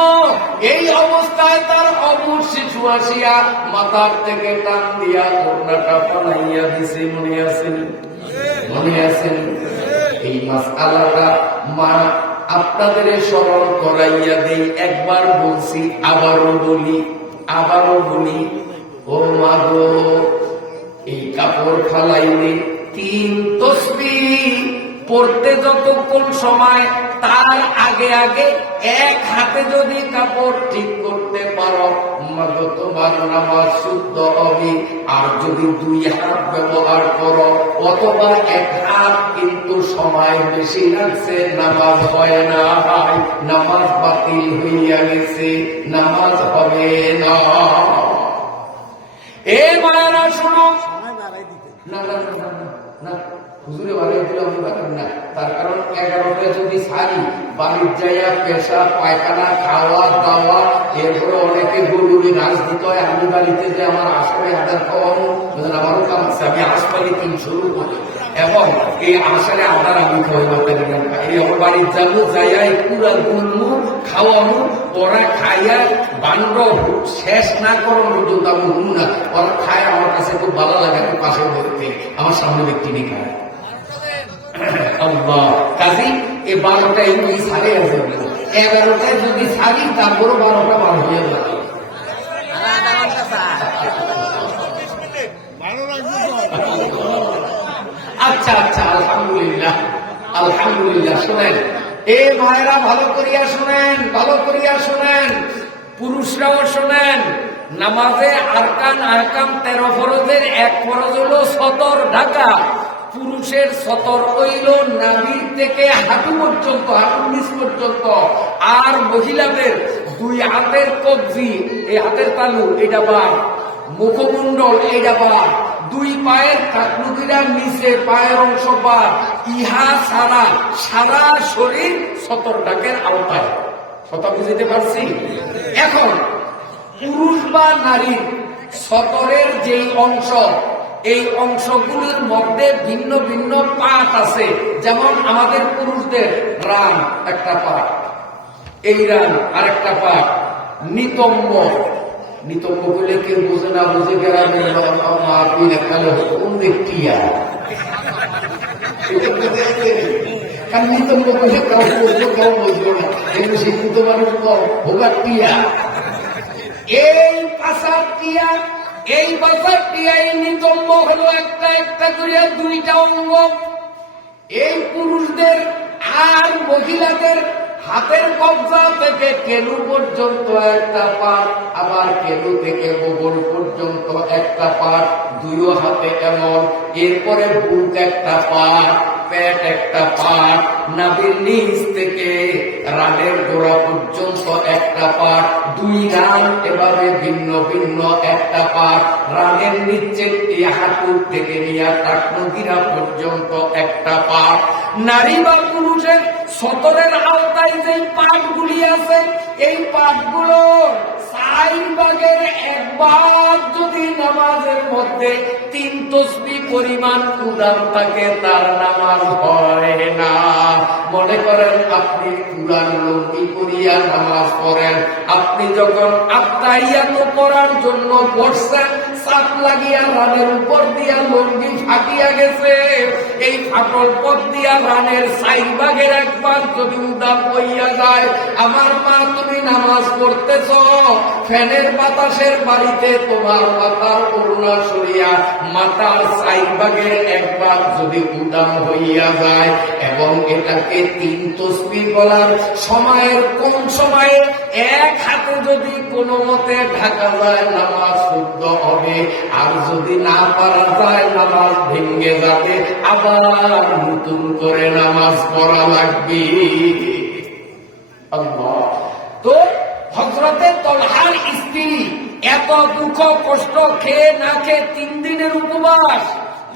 এই অবস্থায় তার অবুঝ শিশু আসিয়া মাথার থেকে টান দিয়া ওড়নাটা পালাইয়া দিছে, মনে আছেন? মনে আছেন? এই মাসআলাটা মা আপনাদের স্মরণ করাইয়া দেই, একবার বলছি, আবারও বলি, ও মা গো, এই কাপড় ফালাইলে 3 তাসবিহ পড়তে যতক্ষণ সময়, তার আগে আগে এক হাতে যদি কাপড় ঠিক করতে পারো, মাগো তোমার নামাজ শুদ্ধ হবে। আর যদি 2 হাত ব্যবহার করো অথবা 1 হাত, কিন্তু সময় বেশি লাগছে, নামাজ হয় না, নামাজ বাতিল হইয়া গেছে, নামাজ হবে না। এ মায়েরা শুনো, না হুজুরে বাড়াই দিলে আমি বাড়ান না, তার কারণ 11টায় যদি ছাড়ি, বাড়ির যাইয়া পেশা পায়খানা খাওয়া দাওয়া, এরপরে অনেকে গরুরি নাচ দিতে হয়, আমি বাড়িতে যে আমার আসলে আদার খাওয়ানো, আমারও কাম আছে, আমি আসপালি 300 করি, এবং এই আসারে আদার আমি খাওয়াই, এই আমার বাড়ির যাবো, যাইয়া পুরা গুলমু খাওয়ানো, ওরা খাইয়া বান্ড শেষ না করো পর্যন্ত আমি হুম না, ওরা খায়, আমার কাছে খুব ভালো লাগে, আমি পাশে বলতে আমার সামনে ব্যক্তি নিয়ে খায়। আল্লাহ কাজী এই 12টাই কি সাড়ে আছে 11টায় যদি ছাড়ি তারপরও 12টা বার হয়ে যাবে। ভালো লাগবে তো? আচ্ছা আচ্ছা, আলহামদুলিল্লাহ আলহামদুলিল্লাহ। শোনেন এ মায়েরা, ভালো করিয়া শোনেন, ভালো করিয়া শোনেন, পুরুষরাও শোনেন। নামাজে আরকান আহকাম 13 ফরজের এক ফরজ হলো সতর ঢাকা। পুরুষের সতর হইল নাভির থেকে হাঁটু পর্যন্ত, হাঁটুর নিচ পর্যন্ত। আর মহিলাদের 2 হাতের কবজি, এই হাতের তালু এটা বার, মুখমণ্ডল এটা বার, 2 পায়ের কাকলুকিরার নিচে পায়ের অংশ বার। ইহা ছাড়া সারা শরীর সতর ঢাকের আওতায়। কথা বুঝতে পারছি? এখন পুরুষ বা নারীর সতরের যেই অংশ, এই অংশগুলোর মধ্যে ভিন্ন ভিন্ন পাট আছে। যেমন আমাদের পুরুষদের রান একটা পাট, এই রান আরেকটা পাট, নিতম্ব। নিতম্ব বলে কেউ বুঝে না, বুঝে গ্রামের মাহফিল এখানে কোন টিয়া, কারণ নিতম্ব বলে কাউ বুঝলো কাউ বুঝলো না, এগুলো শিক্ষিত মানুষ কম ভোগার টিয়া। এই পাশার টিয়া, এই বাসার টিয়া, এই নিতম্ব হলো একটা একটা করিয়া 2টা অঙ্গ। এই পুরুষদের আর মহিলাদের হাতের কবজা থেকে কেলু পর্যন্ত একটা পাট, আবার কেলু থেকে বগল পর্যন্ত একটা পাট, 2 হাতে এমন। এরপরে বুক একটা পাট, পেট একটা পাট, নাভির নিচ থেকে রানের গোড়া পর্যন্ত একটা পাট, 2 রান এভাবে ভিন্ন ভিন্ন একটা পাট, রানের নিচে হাঁটুর থেকে নিয়ে টাকনুকিরা পর্যন্ত একটা পাট। নারী বা পুরুষের সতরের আওতায় যে পাটগুলি আছে, এই পাটগুলো 4 ভাগের 1 ভাগ যদি নামাজের মধ্যে 3 তসবিহ পরিমাণ কুরআন থাকে, তার নামাজ হয় না। মনে করেন আপনি কুরআন লঙ্ঘি করিয়া নামাজ পড়েন, আপনি যখন আত্তাহিয়াত পড়ার জন্য বসছেন, চাপ লাগিয়া রানের উপর দিয়া লঙ্গি ফাটিয়া গেছে, এই ফাটল পথ দিয়া রানের 4 ভাগের 1 ভাগ যদি উদাম হইয়া যায়, আমার মা তুমি নামাজ পড়তেছ, ফ্যানের বাতাসের বাড়িতে তোমার মাথার ওড়না সরিয়া মাথার 4 ভাগের 1 ভাগ যদি উদাম হইয়া যায়, এবং এটাকে 3 তসবিহ বলার সময়ের কোন সময়ে 1 হাতে যদি কোনো মতে ঢাকা যায়, নামাজ শুদ্ধ হবে। আর যদি না পারা যায়, নামাজ ভেঙে যাবে, আবার নতুন করে নামাজ পড়া লাগবে। আল্লাহ। তো হযরতে তালহার স্ত্রী এত দুঃখ কষ্ট খেয়ে না খেয়ে 3 দিনের উপবাস,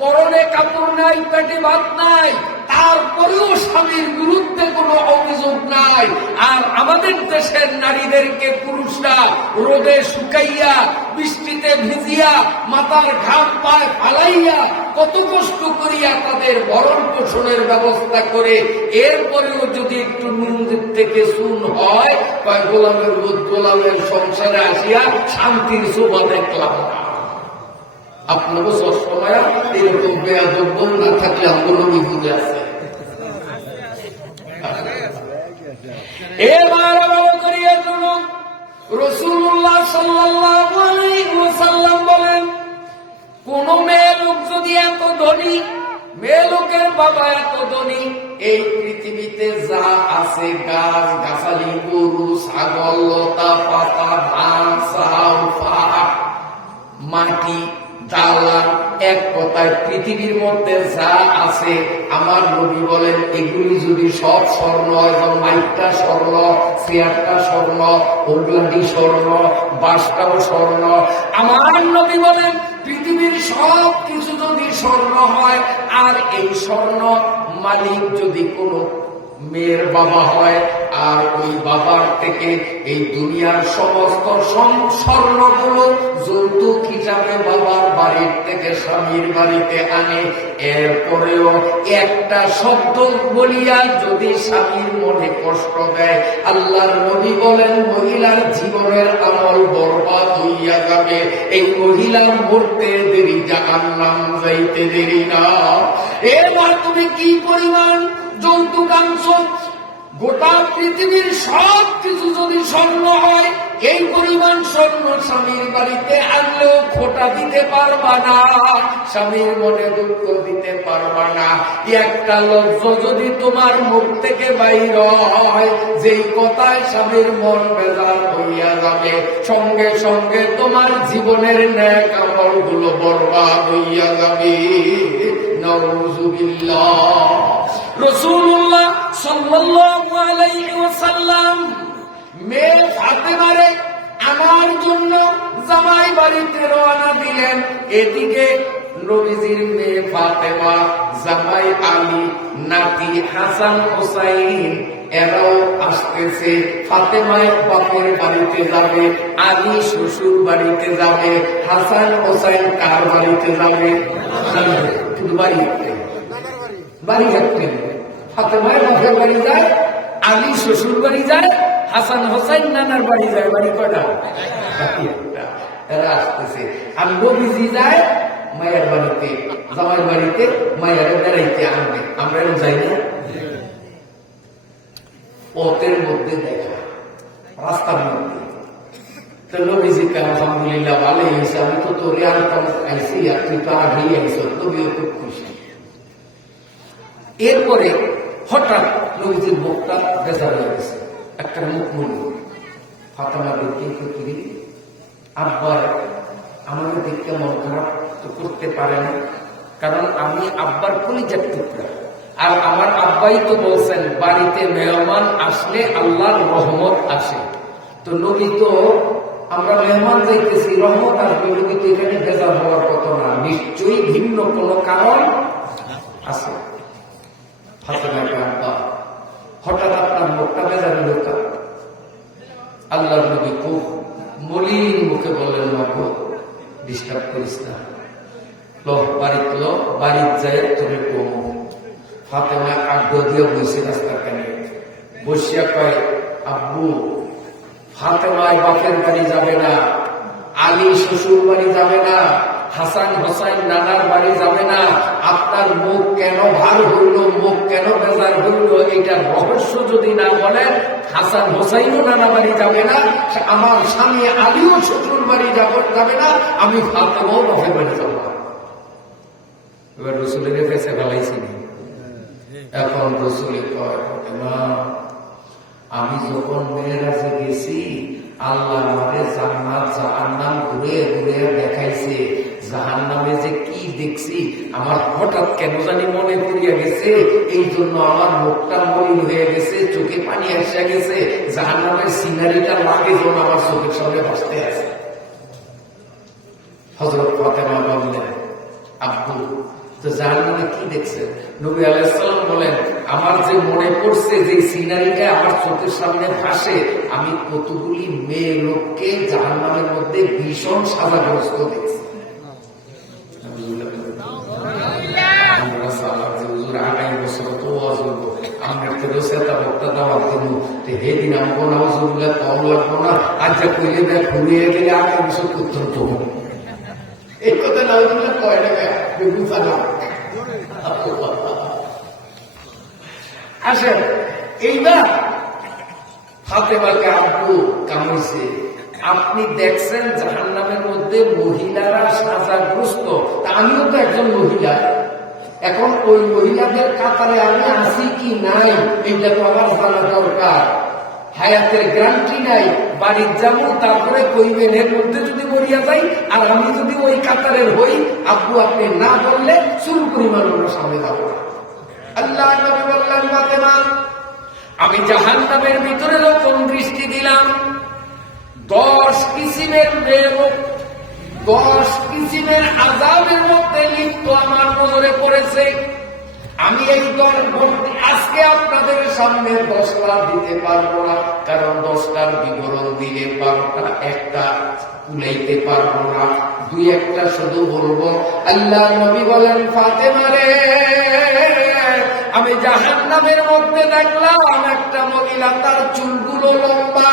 পরনে কাপড় নাই, পেটে ভাত নাই, তারপরেও স্বামীর বিরুদ্ধে কোনো অভিযোগ নাই। আর আমাদের দেশের নারীদেরকে পুরুষরা রোদে শুকাইয়া, বৃষ্টিতে ভিজিয়া, মাথার ঘাম পায় ফালাইয়া, কত কষ্ট করিয়া তাদের ভরণ পোষণের ব্যবস্থা করে, এরপরেও যদি একটু নুন থেকে চুন হয়, গোলামের রোদ গোলামের সংসারে আসিয়া শান্তির শোভা দেখলাম না। আপনারও সবসময় এরকম বেয়াদব না থাকলে আপনারও বিপদে আছে। এবার ভালো করিয়া শুনুন, রাসূলুল্লাহ সাল্লাল্লাহু আলাইহি ওয়াসাল্লাম বলেন, কোন মেয়ে লোক যদি এত ধনী, মেয়ে লোকের বাবা এত ধনী, এই পৃথিবীতে যা আছে গাছ গাছালি, গরু ছাগল, লতা পাতা, ধান চাল পাট, মাটি, দালান, এক কথায় পৃথিবীর মধ্যে যা আছে, আমার নবী বলেন এগুলি যদি সব স্বর্ণ হয়, যেমন মাইকটা স্বর্ণ, চেয়ারটা স্বর্ণ, ওগুলাটি স্বর্ণ, বাসটাও স্বর্ণ, আমার নবী বলেন পৃথিবীর সব কিছু যদি স্বর্ণ হয়, আর এই স্বর্ণ মালিক যদি কোনো মেয়ের বাবা হয়, আর ওই বাবার থেকে এই দুনিয়ার সমস্ত স্বর্ণগুলো যৌতুক হিসাবে বাবার বাড়ির থেকে স্বামীর বাড়িতে আনে, এরপরেও একটা শব্দ বলিয়া যদি স্বামীর মনে কষ্ট দেয়, আল্লাহর নবী বলেন মহিলার জীবনের আমল বরবাদ হইয়া যাবে। এই মহিলার মরতে দেরি, জাহান্নাম যাইতে দেরি না। এবার তুমি কি পরিমাণ যৌতুকাংশ, গোটা পৃথিবীর সব কিছু যদি স্বর্ণ হয়, এই পরিমাণ স্বর্ণ স্বামীর বাড়িতে আনলেও খোটা দিতে পারবা না, স্বামীর মনে দুঃখ দিতে পারবা না। একটা লফজ যদি তোমার মুখ থেকে বাইর হয়, যেই কথায় স্বামীর মন বেজার হইয়া যাবে, সঙ্গে সঙ্গে তোমার জীবনের ন্যাক আমলগুলো বরবাদ হইয়া যাবে। নাউযুবিল্লাহ। রাসূলুল্লাহ সাল্লাল্লাহু আলাইহি ওয়াসাল্লাম মেয়ে ফাতেমারে আমার জন্য জামাই বাড়িতে রওনা দিলেন। এদিকে নবীজির মেয়ে ফাতেমা, জামাই আলী, নাতি হাসান হোসাইন এরাও আসতেছে। ফাতেমায় বাপের বাড়িতে যাবে, আলী শ্বশুর বাড়িতে যাবে, হাসান হোসাইন কার বাড়িতে যাবে? কিন্তু বাড়ি একটা ফাতেমায় বাপের বাড়ি যায়, আলী শ্বশুর বাড়ি যায়, হাসান হোসাইন নানার বাড়ি যায়। বাড়ি কয়টা? এরা আসতেছে। আর নবীজি যায় মায়ের বাড়িতে, জামাই বাড়িতে মায়ের বেড়াইতে আনবে। আমরা এরকম যাই না? পথের মধ্যে দেখা, রাস্তার মধ্যে। তো নবীজিকে আলহামদুলিল্লাহ ভালোই হয়েছে, আমি তো তোরে আনতাম আইসি, আর তুই তো আগেই আইস। নবীও খুব খুশি। এরপরে হঠাৎ নবীজির মুখটা বেজার হয়ে গেছে, একটা মুখ মনে ফাতেমা দেখে কি আব্বার আমাদের দেখতে মন খারাপ তো করতে পারে না, কারণ আমি আব্বার কলিজার টুকরা। আর আমার আব্বাই তো বলছেন বাড়িতে মেহমান আসলে আল্লাহর রহমত আসে। তো নবী তো আমরা মেহমান যাইতেছি, রহমত আসবে, নবী তো এখানে বেজার হওয়ার কথা না, নিশ্চয়ই ভিন্ন কোনো কারণ আছে। ফাতেমাকে আব্বা হঠাৎ আপনার মুখটা বেজার লোক। আল্লাহর নবী খুব মলিন মুখে বললেন, মাগো ডিস্টার্ব করিস না, বাড়িতে যায় তোরে কম। ফাতেমা আগ্রহ দিয়ে বসে রাস্তার কানে বসিয়া কয়, আব্বু ফাতেমায় বাপের বাড়ি যাবে না, আলী শ্বশুর বাড়ি যাবে না, হাসান হোসাইন নানার বাড়ি যাবে না। আপনার মুখ কেন ভার হইল, মুখ কেন বেজার হইল, এইটার রহস্য যদি না বলেন, হাসান হোসাইনও নানা বাড়ি যাবে না, আমার স্বামী আলীও শ্বশুর বাড়ি যাবে না, আমি ফাতেমাও বাপের বাড়ি যাবো না। এবার রসুলের ফেসে ফেলাইছি। এখন রসুলে কয়, ফাতেমা আমি যখন মেয়েরাজে গেছি, আল্লাহ আমাদের জান্নাত জাহান্নাম ঘুরে ঘুরে দেখাইছে। জাহান্নামে যে কি দেখছি আমার হঠাৎ কেন জানি মনে পড়িয়া গেছে, এই জন্য আমার মুখটা মলিন হয়ে গেছে, চোখে পানি এসে গেছে। জাহান্নামের সিনারিটা লাগে যখন আমার চোখের সামনে ভাসতে আছে। হযরত ফাতেমা বললেন, আব্বু তো জাহান্নামে কি দেখছেন? নবী আলাইহিস সালাম বলেন, আমার যে মনে পড়ছে যে সিনারিটা আমার চোখের সামনে ভাসে, আমি কতগুলি মেয়ে লোককে জাহান্নামের মধ্যে ভীষণ সাজাগ্রস্ত দেখছি। আমরা সালাম যে হুজুর আগামী বছর তো ওয়াজ হইব, আমরা তো সেটা বক্তা দেওয়ার জন্য হেদিন আমবো না, হুজুরগুলা কম লাগবো না, আর যা কইলে দেখ ঘুরিয়ে গেলে আগামী বছর অত্যন্ত এই কথা না হইলে কয় টাকা বুঝালাম। আসেন এইবার ফাতেমাকে আব্বু কামাইছে। আপনি দেখছেন জাহান্নামের মধ্যে মহিলারা সাজাগ্রস্ত, আমিও তো একজন মহিলা। এখন ওই মহিলাদের কাতারে আমি আছি কি নাই এইটা তো আমার জানা দরকার। হায়াতের গ্যারান্টি নাই, বাড়ির যাবো তারপরে কইবেন এর মধ্যে যদি মরিয়া যাই, আর আমি যদি ওই কাতারের হই, আব্বু আপনি না বললে চুল পরিমাণ ওনার সামনে যাবো না। আল্লাহ নবী বললেন, ফাতেমা আমি জাহান্নামের ভিতরে যখন দৃষ্টি দিলাম, 10 কিসিমের মেয়ে, 10 কিসিমের আযাবের মধ্যে লিপ্ত আমার নজরে পড়েছে। আমি এই 10 আজকে আপনাদের সামনে 10টা দিতে পারবো না, কারণ 10টার বিবরণ দিলে 12টা একটা কুলাইতে পারবো না। 2-1টা শুধু বলবো। আল্লাহ নবী বলেন, ফাতেমা রে আমি জাহান্নামের মধ্যে দেখলাম একটা মহিলা, তার চুলগুলো লম্বা,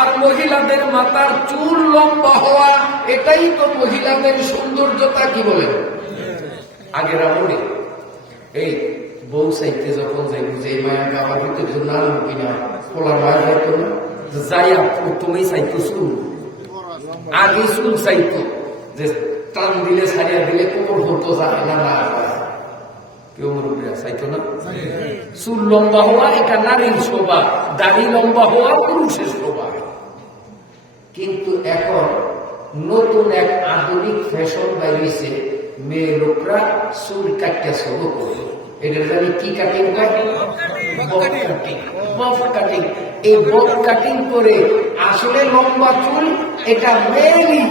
আর মহিলাদের মাথার চুল লম্বা হওয়া এটাই তো মহিলাদের সৌন্দর্যতা। কি বলেন? আগের আমলে এই বউ চাইতে যখন যাইব যে মায়া গাওয়ার ভিতরে না কিনা পোলার মায়া যাইতো না যাইয়া প্রথমে চাইতো চুল, আগে চুল চাইতো যে টান দিলে ছাড়িয়া দিলে কোমর হতো যায় না না কেউ মুরব্বীরা চাইতো না। চুল লম্বা হওয়া এটা নারীর শোভা, দাড়ি লম্বা হওয়া পুরুষের শোভা। কিন্তু এখন নতুন এক আধুনিক ফ্যাশন বাইরেছে, মেয়ে লোকরা চুল কাটতে শুরু করলো। এটার জানি কি কাটিং করে? Bob cutting. এই বব কাটিং করে আসলে লম্বা চুল এটা মেয়েরই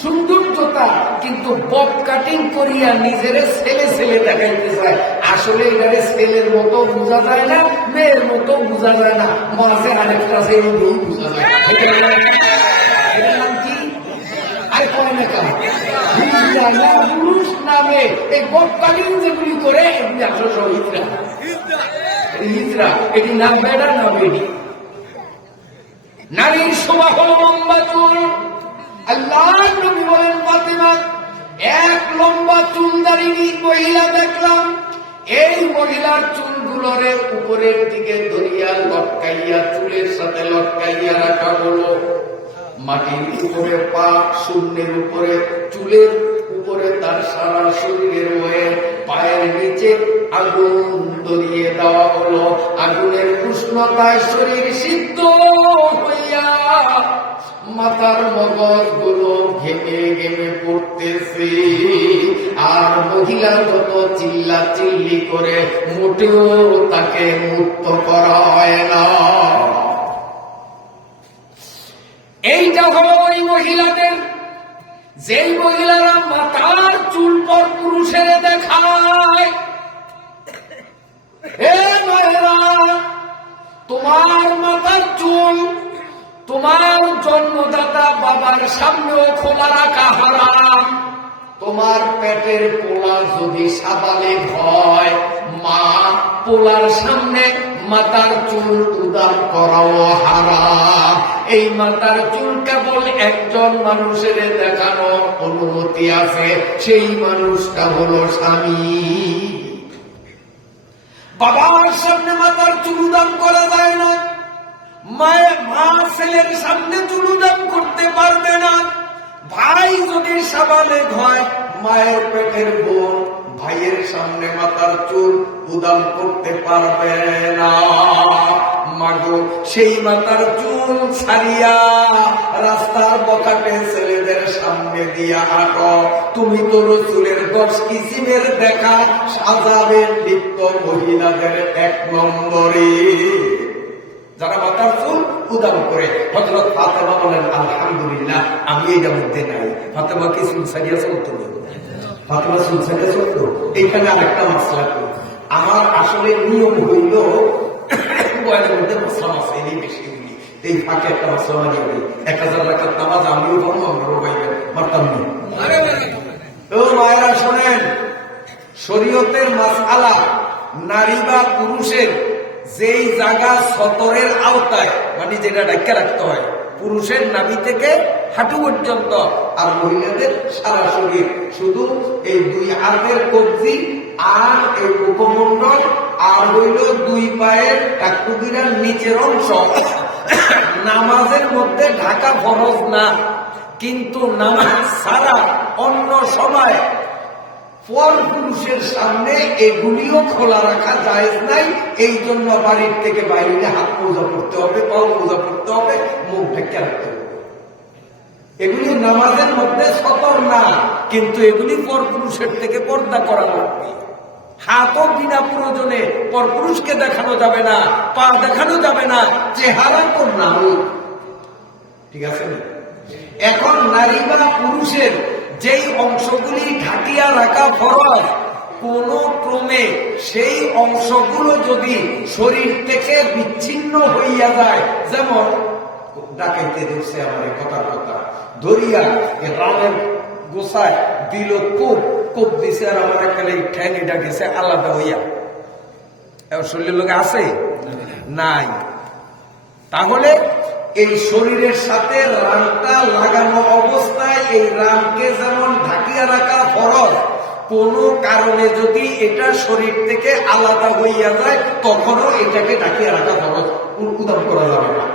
সৌন্দর্যতা, কিন্তু বব কাটিং করিয়া নিজের ছেলে ছেলে দেখাইতে চায়। আসলে এটারে ছেলের মতো বোঝা যায় না, মেয়ের মতো বোঝা যায় না, মাঝে আরেকটা ছেলে বোঝা যায়। এটার নাম কি? আর কয় না কেন পুরুষ নামে এই বব কাটিং যেগুলি করে এগুলি আসলে সব হিজরা। হিজরা এটি নাম বেড়ার নাম এটি। নারীর শোভা হল লম্বা চুল। আল্লাহ নবী বলেন ফাতিমা, এক লম্বা চুলদারি মহিলা দেখলাম, এই মহিলার চুলগুলোরে উপরের দিকে ধরিয়া লটকাইয়া চুলের সাথে লটকাইয়া রাখা হলো। মাটির উপরে পা, শূন্যের উপরে, চুলের উপরে তার সারা শরীরের হয়ে পায়ের নিচে আগুন ধরিয়ে দেওয়া হলো। আগুনের উষ্ণতায় শরীর সিদ্ধ হইয়া মাথার মগজ গুলো ঘেমে ঘেমে পড়তেছে। আর মহিলা যত চিল্লা চিল্লি করে মোটেও তাকে মুক্ত করা হয় না। এইটা হলো ওই মহিলাদের, যেই মহিলারা মাথার চুল পর পুরুষের দেখায়। হে মহিলা, তোমার মাথার চুল তোমার জন্মদাতা বাবার সামনেও খোলা রাখা হারাম। তোমার পেটের পোলা যদি সাবালেগ হয়, মা পোলার সামনে মাথার চুল উদার করাও হারাম। এই মাথার চুল কেবল একজন মানুষের দেখানোর অনুমতি আছে, সেই মানুষটা হলো স্বামী। বাবার সামনে মাথার চুল উদান করা যায় না, মায়ের মা ছেলের সামনে চুল উদান করতে পারবে না। ভাই যদি সাবালেগ হয়, মায়ের পেটের বোন ভাইয়ের সামনে মাথার চুল উদান করতে পারবে না। মাগো, সেই মাথার চুল ছাড়িয়া রাস্তার বকাটে ছেলেদের সামনে দিয়া আঁকো। তুমি তো রসুলের 10 কিসিমের দেখা সাজাবের লিপ্ত মহিলাদের 1 নম্বরে। যারা মাথার চুল উদান করে, হযরত ফাতেমা বলেন আলহামদুলিল্লাহ আমি এইটার মধ্যে নাই। ফাতেমা কি চুল ছাড়িয়া চলতো? ফাতেমা চুল ছাড়িয়া চলতো? এইখানে আরেকটা মাসলা করি। আমার আসলে নিয়ম হইল বয়ানের মধ্যে মাসলা মাসাইলেই বেশি বলি, এই ফাঁকে একটা মাসলা মানিয়ে বলি। 1000 রাকাত নামাজ আমিও বলবো, আমরাও পাইবেন, পারতাম না। ও মায়েরা শোনেন, শরীয়তের মাসআলা নারী বা পুরুষের যেই জায়গা সতরের আওতায়, মানে যেটা ঢাকা রাখতে হয়, পুরুষের নাভি থেকে হাঁটু পর্যন্ত, আর মহিলাদের সারা শরীর, শুধু এই 2 হাতের কবজি আর এই মুখমণ্ডল আর হইল 2 পায়ের টাকটুকিরার নিচের অংশ। নামাজের মধ্যে ঢাকা ফরজ না, কিন্তু নামাজ ছাড়া অন্য সময় পর পুরুষের সামনে এগুলিও খোলা রাখা জায়েজ নাই। এই জন্য বাড়ির থেকে বাইরে হাত মোজা পড়তে হবে, পাও মোজা পড়তে হবে, মুখ ঢেকে রাখতে হবে। এগুলি নামাজের মধ্যে সতর না, কিন্তু এগুলি পর পুরুষের থেকে পর্দা করা লাগবে। হাতও বিনা প্রয়োজনে পর পুরুষকে দেখানো যাবে না, পা দেখানো যাবে না, চেহারা তো না। ঠিক আছে? এখন নারী বা পুরুষের যেই অংশগুলি ঢাকিয়া রাখা ফরজ, কোন ক্রমে সেই অংশগুলো যদি শরীর থেকে বিচ্ছিন্ন হইয়া যায়, যেমন ডাকাইতে দিচ্ছে আমার কথার কথা ধরিয়া রামের গোসায় দিল, কোপ দিছে, আর আমার এখানে ঠ্যাঙে ডাকেছে আলাদা হইয়া, শরীরের লোক আছে নাই। তাহলে এই শরীরের সাথে রানটা লাগানো অবস্থায় এই রানকে যেমন ঢাকিয়া রাখা ফরজ, কোন কারণে যদি এটা শরীর থেকে আলাদা হইয়া যায় তখনও এটাকে ঢাকিয়ে রাখা ফরজ, উদাম করা যাবে না।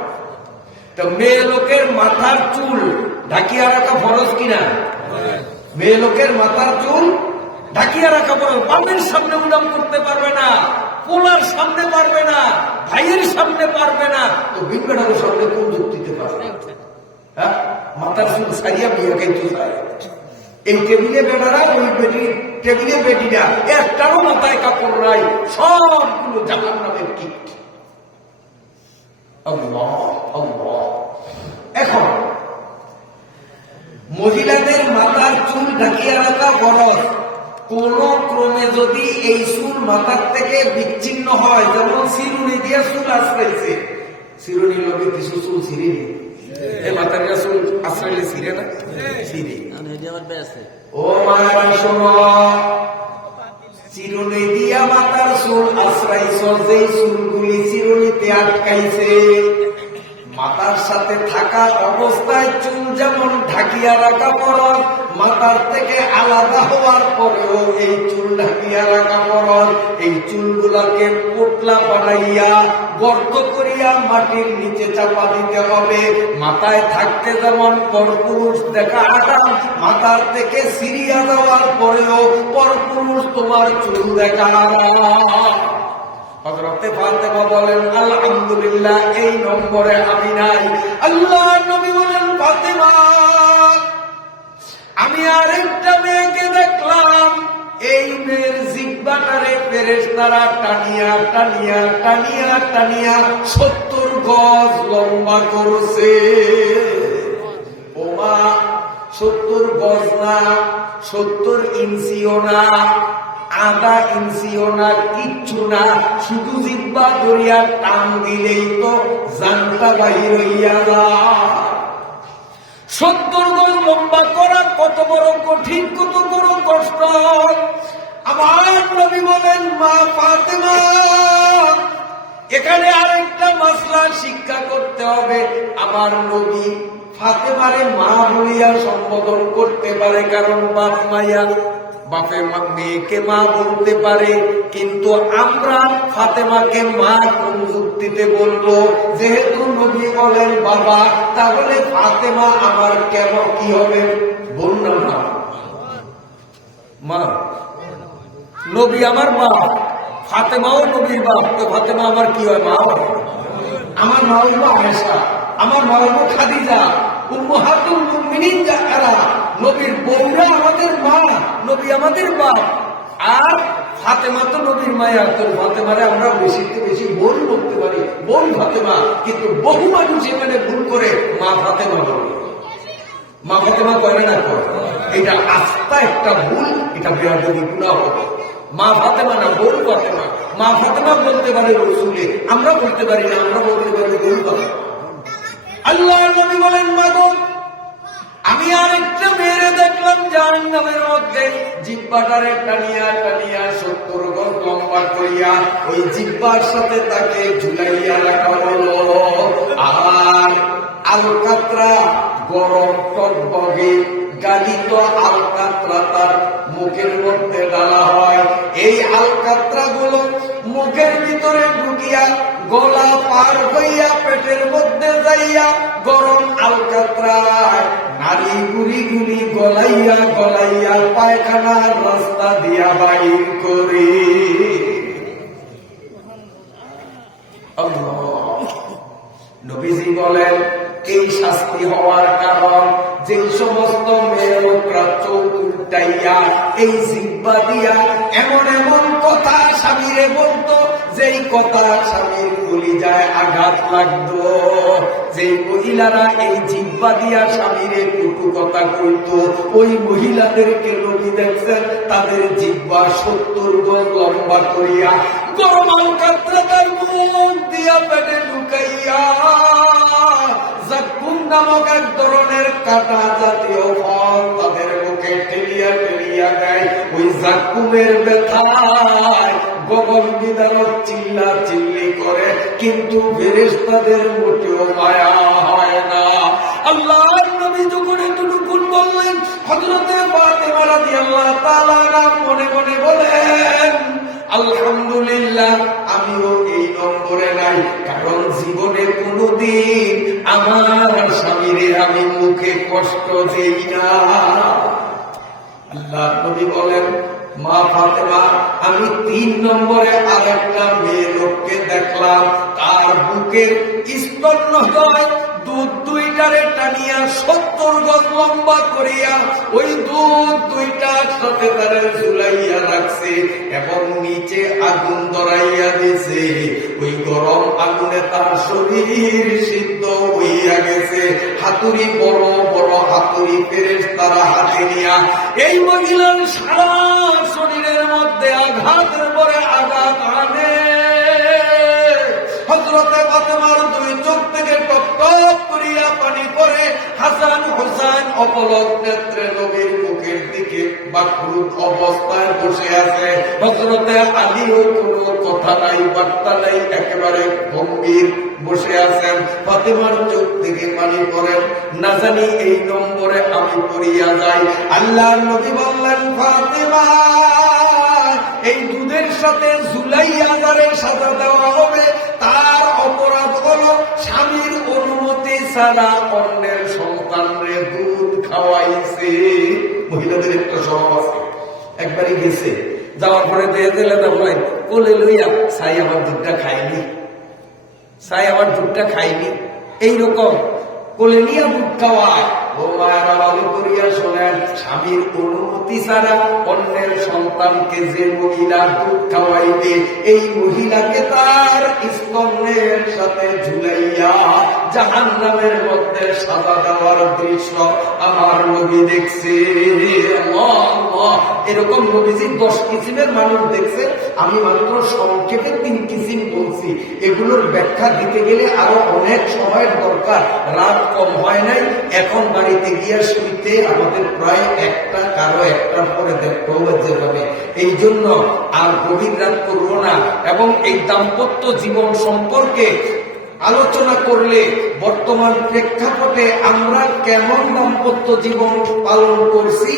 তো মেয়ে লোকের মাথার চুল ঢাকিয়ে রাখা ফরজ কিনা? মেয়ে লোকের মাথার চুল ঢাকিয়ে রাখা ফরজ। বামের সামনে উদাম করতে পারবে না, পোলার সামনে পারবে না, ভাইয়ের সামনে পারবে না, তো বিজ্ঞানের সামনে কোন যুক্তিতে পারবে? হ্যাঁ, মাথার চুল সারিয়া বিয়ে খাইতে চায়। এই টেবিলে বেটারা, ওই টেবিলে বেটিরা, একটারও মাথায় কাপড় নাই, সবগুলো জাহান্নামের কীট। আল্লাহ আল্লাহ। এখন মহিলাদের মাথার চুল ঢাকিয়ে রাখা ফরজ। কোন ক্রমে যদি এই চুল মাথার থেকে বিচ্ছিন্ন হয়, যেমন চিরুনি দিয়ে চুল আশ্রাইছে, চিরুনির লোকে কিছু চুল ছিঁড়িনি, এই মাথার চুল আশ্রাইলে ছিঁড়ে না? ছিঁড়ে। ও মায়েরা শোনো, চিরুনি দিয়া মাথার চুল আশ্রাইছ, যেই চুলগুলি চিরুনিতে আটকাইছে, মাথার সাথে থাকা অবস্থায় চুল যেমন ঢাকিয়া রাখা ফরজ, মাথার থেকে আলাদা হওয়ার পরেও এই চুল ঢাকিয়া রাখা ফরজ। এই চুলগুলাকে পোটলা বানাইয়া গর্ত করিয়া মাটির নিচে চাপা দিতে হবে। মাথায় থাকতে যেমন পরপুরুষ দেখা আরাম, মাথার থেকে সিরিয়া যাওয়ার পরেও পরপুরুষ তোমার চুল দেখা আরাম। হযরতে ফাতেমা বলেন, আলহামদুলিল্লাহ, এই নম্বরে আমি নাই। আল্লাহর নবী বলেন, ফাতেমা, আমি আরেকটা মেয়েকে দেখলাম, এই মেয়ের জিহ্বাটারে ফেরেশতারা টানিয়া টানিয়া টানিয়া টানিয়া 70 গজ লম্বা করছে। ওমা, 70 গজ না, 70 ইঞ্চিও না, আধা ইঞ্চিও না, কিচ্ছু না, শুধু জিহ্বা ধরিয়া টান দিলেই তো জানটা বাহির হইয়া যায়। 70 গজ লম্বা করা কত বড় কঠিন, কত বড় কষ্ট। আমার নবী বলেন, মা ফাতেমা, এখানে আরেকটা মাসলা শিক্ষা করতে হবে। আমার নবী ফাতেমারে মা বলিয়া সম্বোধন করতে পারে, কারণ বাপ মাইয়া, বাপে মেয়েকে মা বলতে পারে, কিন্তু আমরা ফাতেমাকে মা কোন যুক্তিতে বলবো? যেহেতু নবী বলেন বাবা, তাহলে ফাতেমা আমার কেমন কি হবে? বললাম না, মা, নবী আমার মা, ফাতেমাও নবীর বাপ, তো ফাতেমা আমার কি হয়? মা। আমার মা হইল আয়েশা, আমার মা হইল খাদিজা, উম্মাহাতুল মুমিনিন যারা, নবীর বউরা আমাদের মা, নবী আমাদের বাপ। আর ফাতেমা তো নবীর মায়া, তো ফাতেমারে আমরা বেশি বেশি বোন বলতে পারি, বোন ফাতেমা। কিন্তু বহু মানুষ এখানে ভুল করে মা ফাতেমা বলে। মা ফাতেমা করে না, করে। এটা আস্থা একটা ভুল, এটা বেয়াদবি গুনাহ হবে। মা ফাতেমা না, বোন ফাতেমা। মা ফাতেমা বলতে পারে রসুলে, আমরা বলতে পারি না, আমরা বলতে পারি বোন ফাতেমা। আল্লাহর নবী বলেন, মাগো, আমি আরেকটা মেরে দেখলাম জাহান্নামের মধ্যে, জিহ্বাটারে টানিয়া টানিয়া 70 গজ লম্বা করিয়া ওই জিহ্বার সাথে তাকে ঝুলাইয়া রাখা হলো। আর আলকাতরা গরম টকবগে গালিত আলকাতরা তার মুখের মধ্যে ডালা হয়। এই আলকাতরা গুলো মুখের ভিতরে ঢুকিয়া গলা পার হইয়া পেটের মধ্যে যাইয়া গরম আলকাতরায় নারী গুড়িগুলি গলাইয়া গলাইয়া পায়খানার রাস্তা দিয়া বাইর করে। নবীজি বলেন, এই শাস্তি হওয়ার কারণ যে সমস্ত মেয়ে লোকরা চোখ উল্টাইয়া এই জিহ্বা দিয়া এমন এমন কথা স্বামীরে বলতো, যেই কথা স্বামীর কলিজায় আঘাত লাগতো। যেই মহিলারা এই জিহ্বা দিয়া স্বামীরে কটু কথা কইতো, ওই মহিলাদেরকে নবী দেখছেন তাদের জিহ্বা 70 গজ লম্বা করিয়া গরম আলকাতরা তার মুখ দিয়া পেটে ঢুকাইয়া জাকুম নামক এক ধরনের কাঁটা জাতীয় ফল তাদের মুখে ঠেলিয়া ঠেলিয়া দেয়। ওই জাকুমের ব্যথায় গগন বিদারক চিল্লা চিল্লি করে, কিন্তু ফেরেশতাদের মোটেও মায়া হয় না। আল্লাহর নবী যখন এতটুকুন বললেন, হযরতে ফাতেমা রাদিয়াল্লাহু তাআলা মনে মনে বলেন, আলহামদুলিল্লাহ, আমিও এই নম্বরে নাই, কারণ জীবনে কোনোদিন আমার স্বামীরে আমি মুখে কষ্ট দেই না। আল্লাহ নবী বলেন, মা ফাতেমা, আমি 3 নম্বরে আরেকটা মেয়ে লোককে দেখলাম, তার বুকের স্তন্যদয় দুধ 2টারে টানিয়া 70 গজ লম্বা করিয়া ওই দুধ 2টা একসাথে তারে ঝুলাইয়া রাখছে এবং নিচে আগুন ধরাইয়া দিছে। ওই গরম আগুনে তার শরীর সিদ্ধ হইয়া গেছে। হাতুড়ি, বড় বড় হাতুড়ি ফেরেশতারা হাতে নিয়া এই মহিলার সারা শরীরের মধ্যে আঘাতের পরে আঘাত আনে। হযরতে ফাতেমার 2 চোখ থেকে টপ টপ করিয়া পানি পড়ে। হাসান হোসেন অপলক নেত্রে নবীর মুখের দিকে বাকরুদ্ধ অবস্থায় বসে আছে। হযরতে আলীও কোনো কথা নাই, বার্তা নাই, একেবারে গম্ভীর বসে আছেন। ফাতেমার চোখ থেকে পানি পড়েন, না জানি এই নম্বরে আমি পড়িয়া যাই। আল্লাহর নবী বললেন, ফাতেমা, এই দুধের সাথে ঝুলাইয়া যারে সাজা দেওয়া হবে, তার অপরাধ হলো স্বামীর অনুমতি ছাড়া অন্যের সন্তানরে দুধ খাওয়াইছে। মহিলাদের একটা স্বভাব আছে, একবারই গেছে, যাওয়ার পরে দিয়ে দিলে তো বলেন, কোলে লইয়া, সাই আমার দুধটা খাইনি, সাই আমার দুধটা খাইনি, এইরকম কোলে নিয়ে দুধ খাওয়ায়। ও মায়েরা, ভালো করিয়া শোনেন, স্বামীর অনুমতি ছাড়া অন্যের সন্তানকে যে মহিলা দুধ খাওয়াইবে, এই মহিলাকে তার স্তন্যের সাথে ঝুলাইয়া জাহান্নামের মধ্যে সাজা দেওয়ার দৃশ্য আমার নবী দেখছে। আল্লাহ, এরকম নবীজি 10 কিসিমের মানুষ দেখছে। আমি মাত্র সংক্ষেপে 3 কিসিম বলছি। এগুলোর ব্যাখ্যা দিতে গেলে আরো অনেক সময়ের দরকার। রাত কম হয় নাই, এখন বাড়িতে গিয়ে শুইতে আমাদের প্রায় 1টা, কারো 1টার পরে দেখতেও বেজে যাবে। এই জন্য আর গভীর রাত করবো না। এবং এই দাম্পত্য জীবন সম্পর্কে আলোচনা করলে বর্তমান প্রেক্ষাপটে আমরা কেমন দাম্পত্য জীবন পালন করছি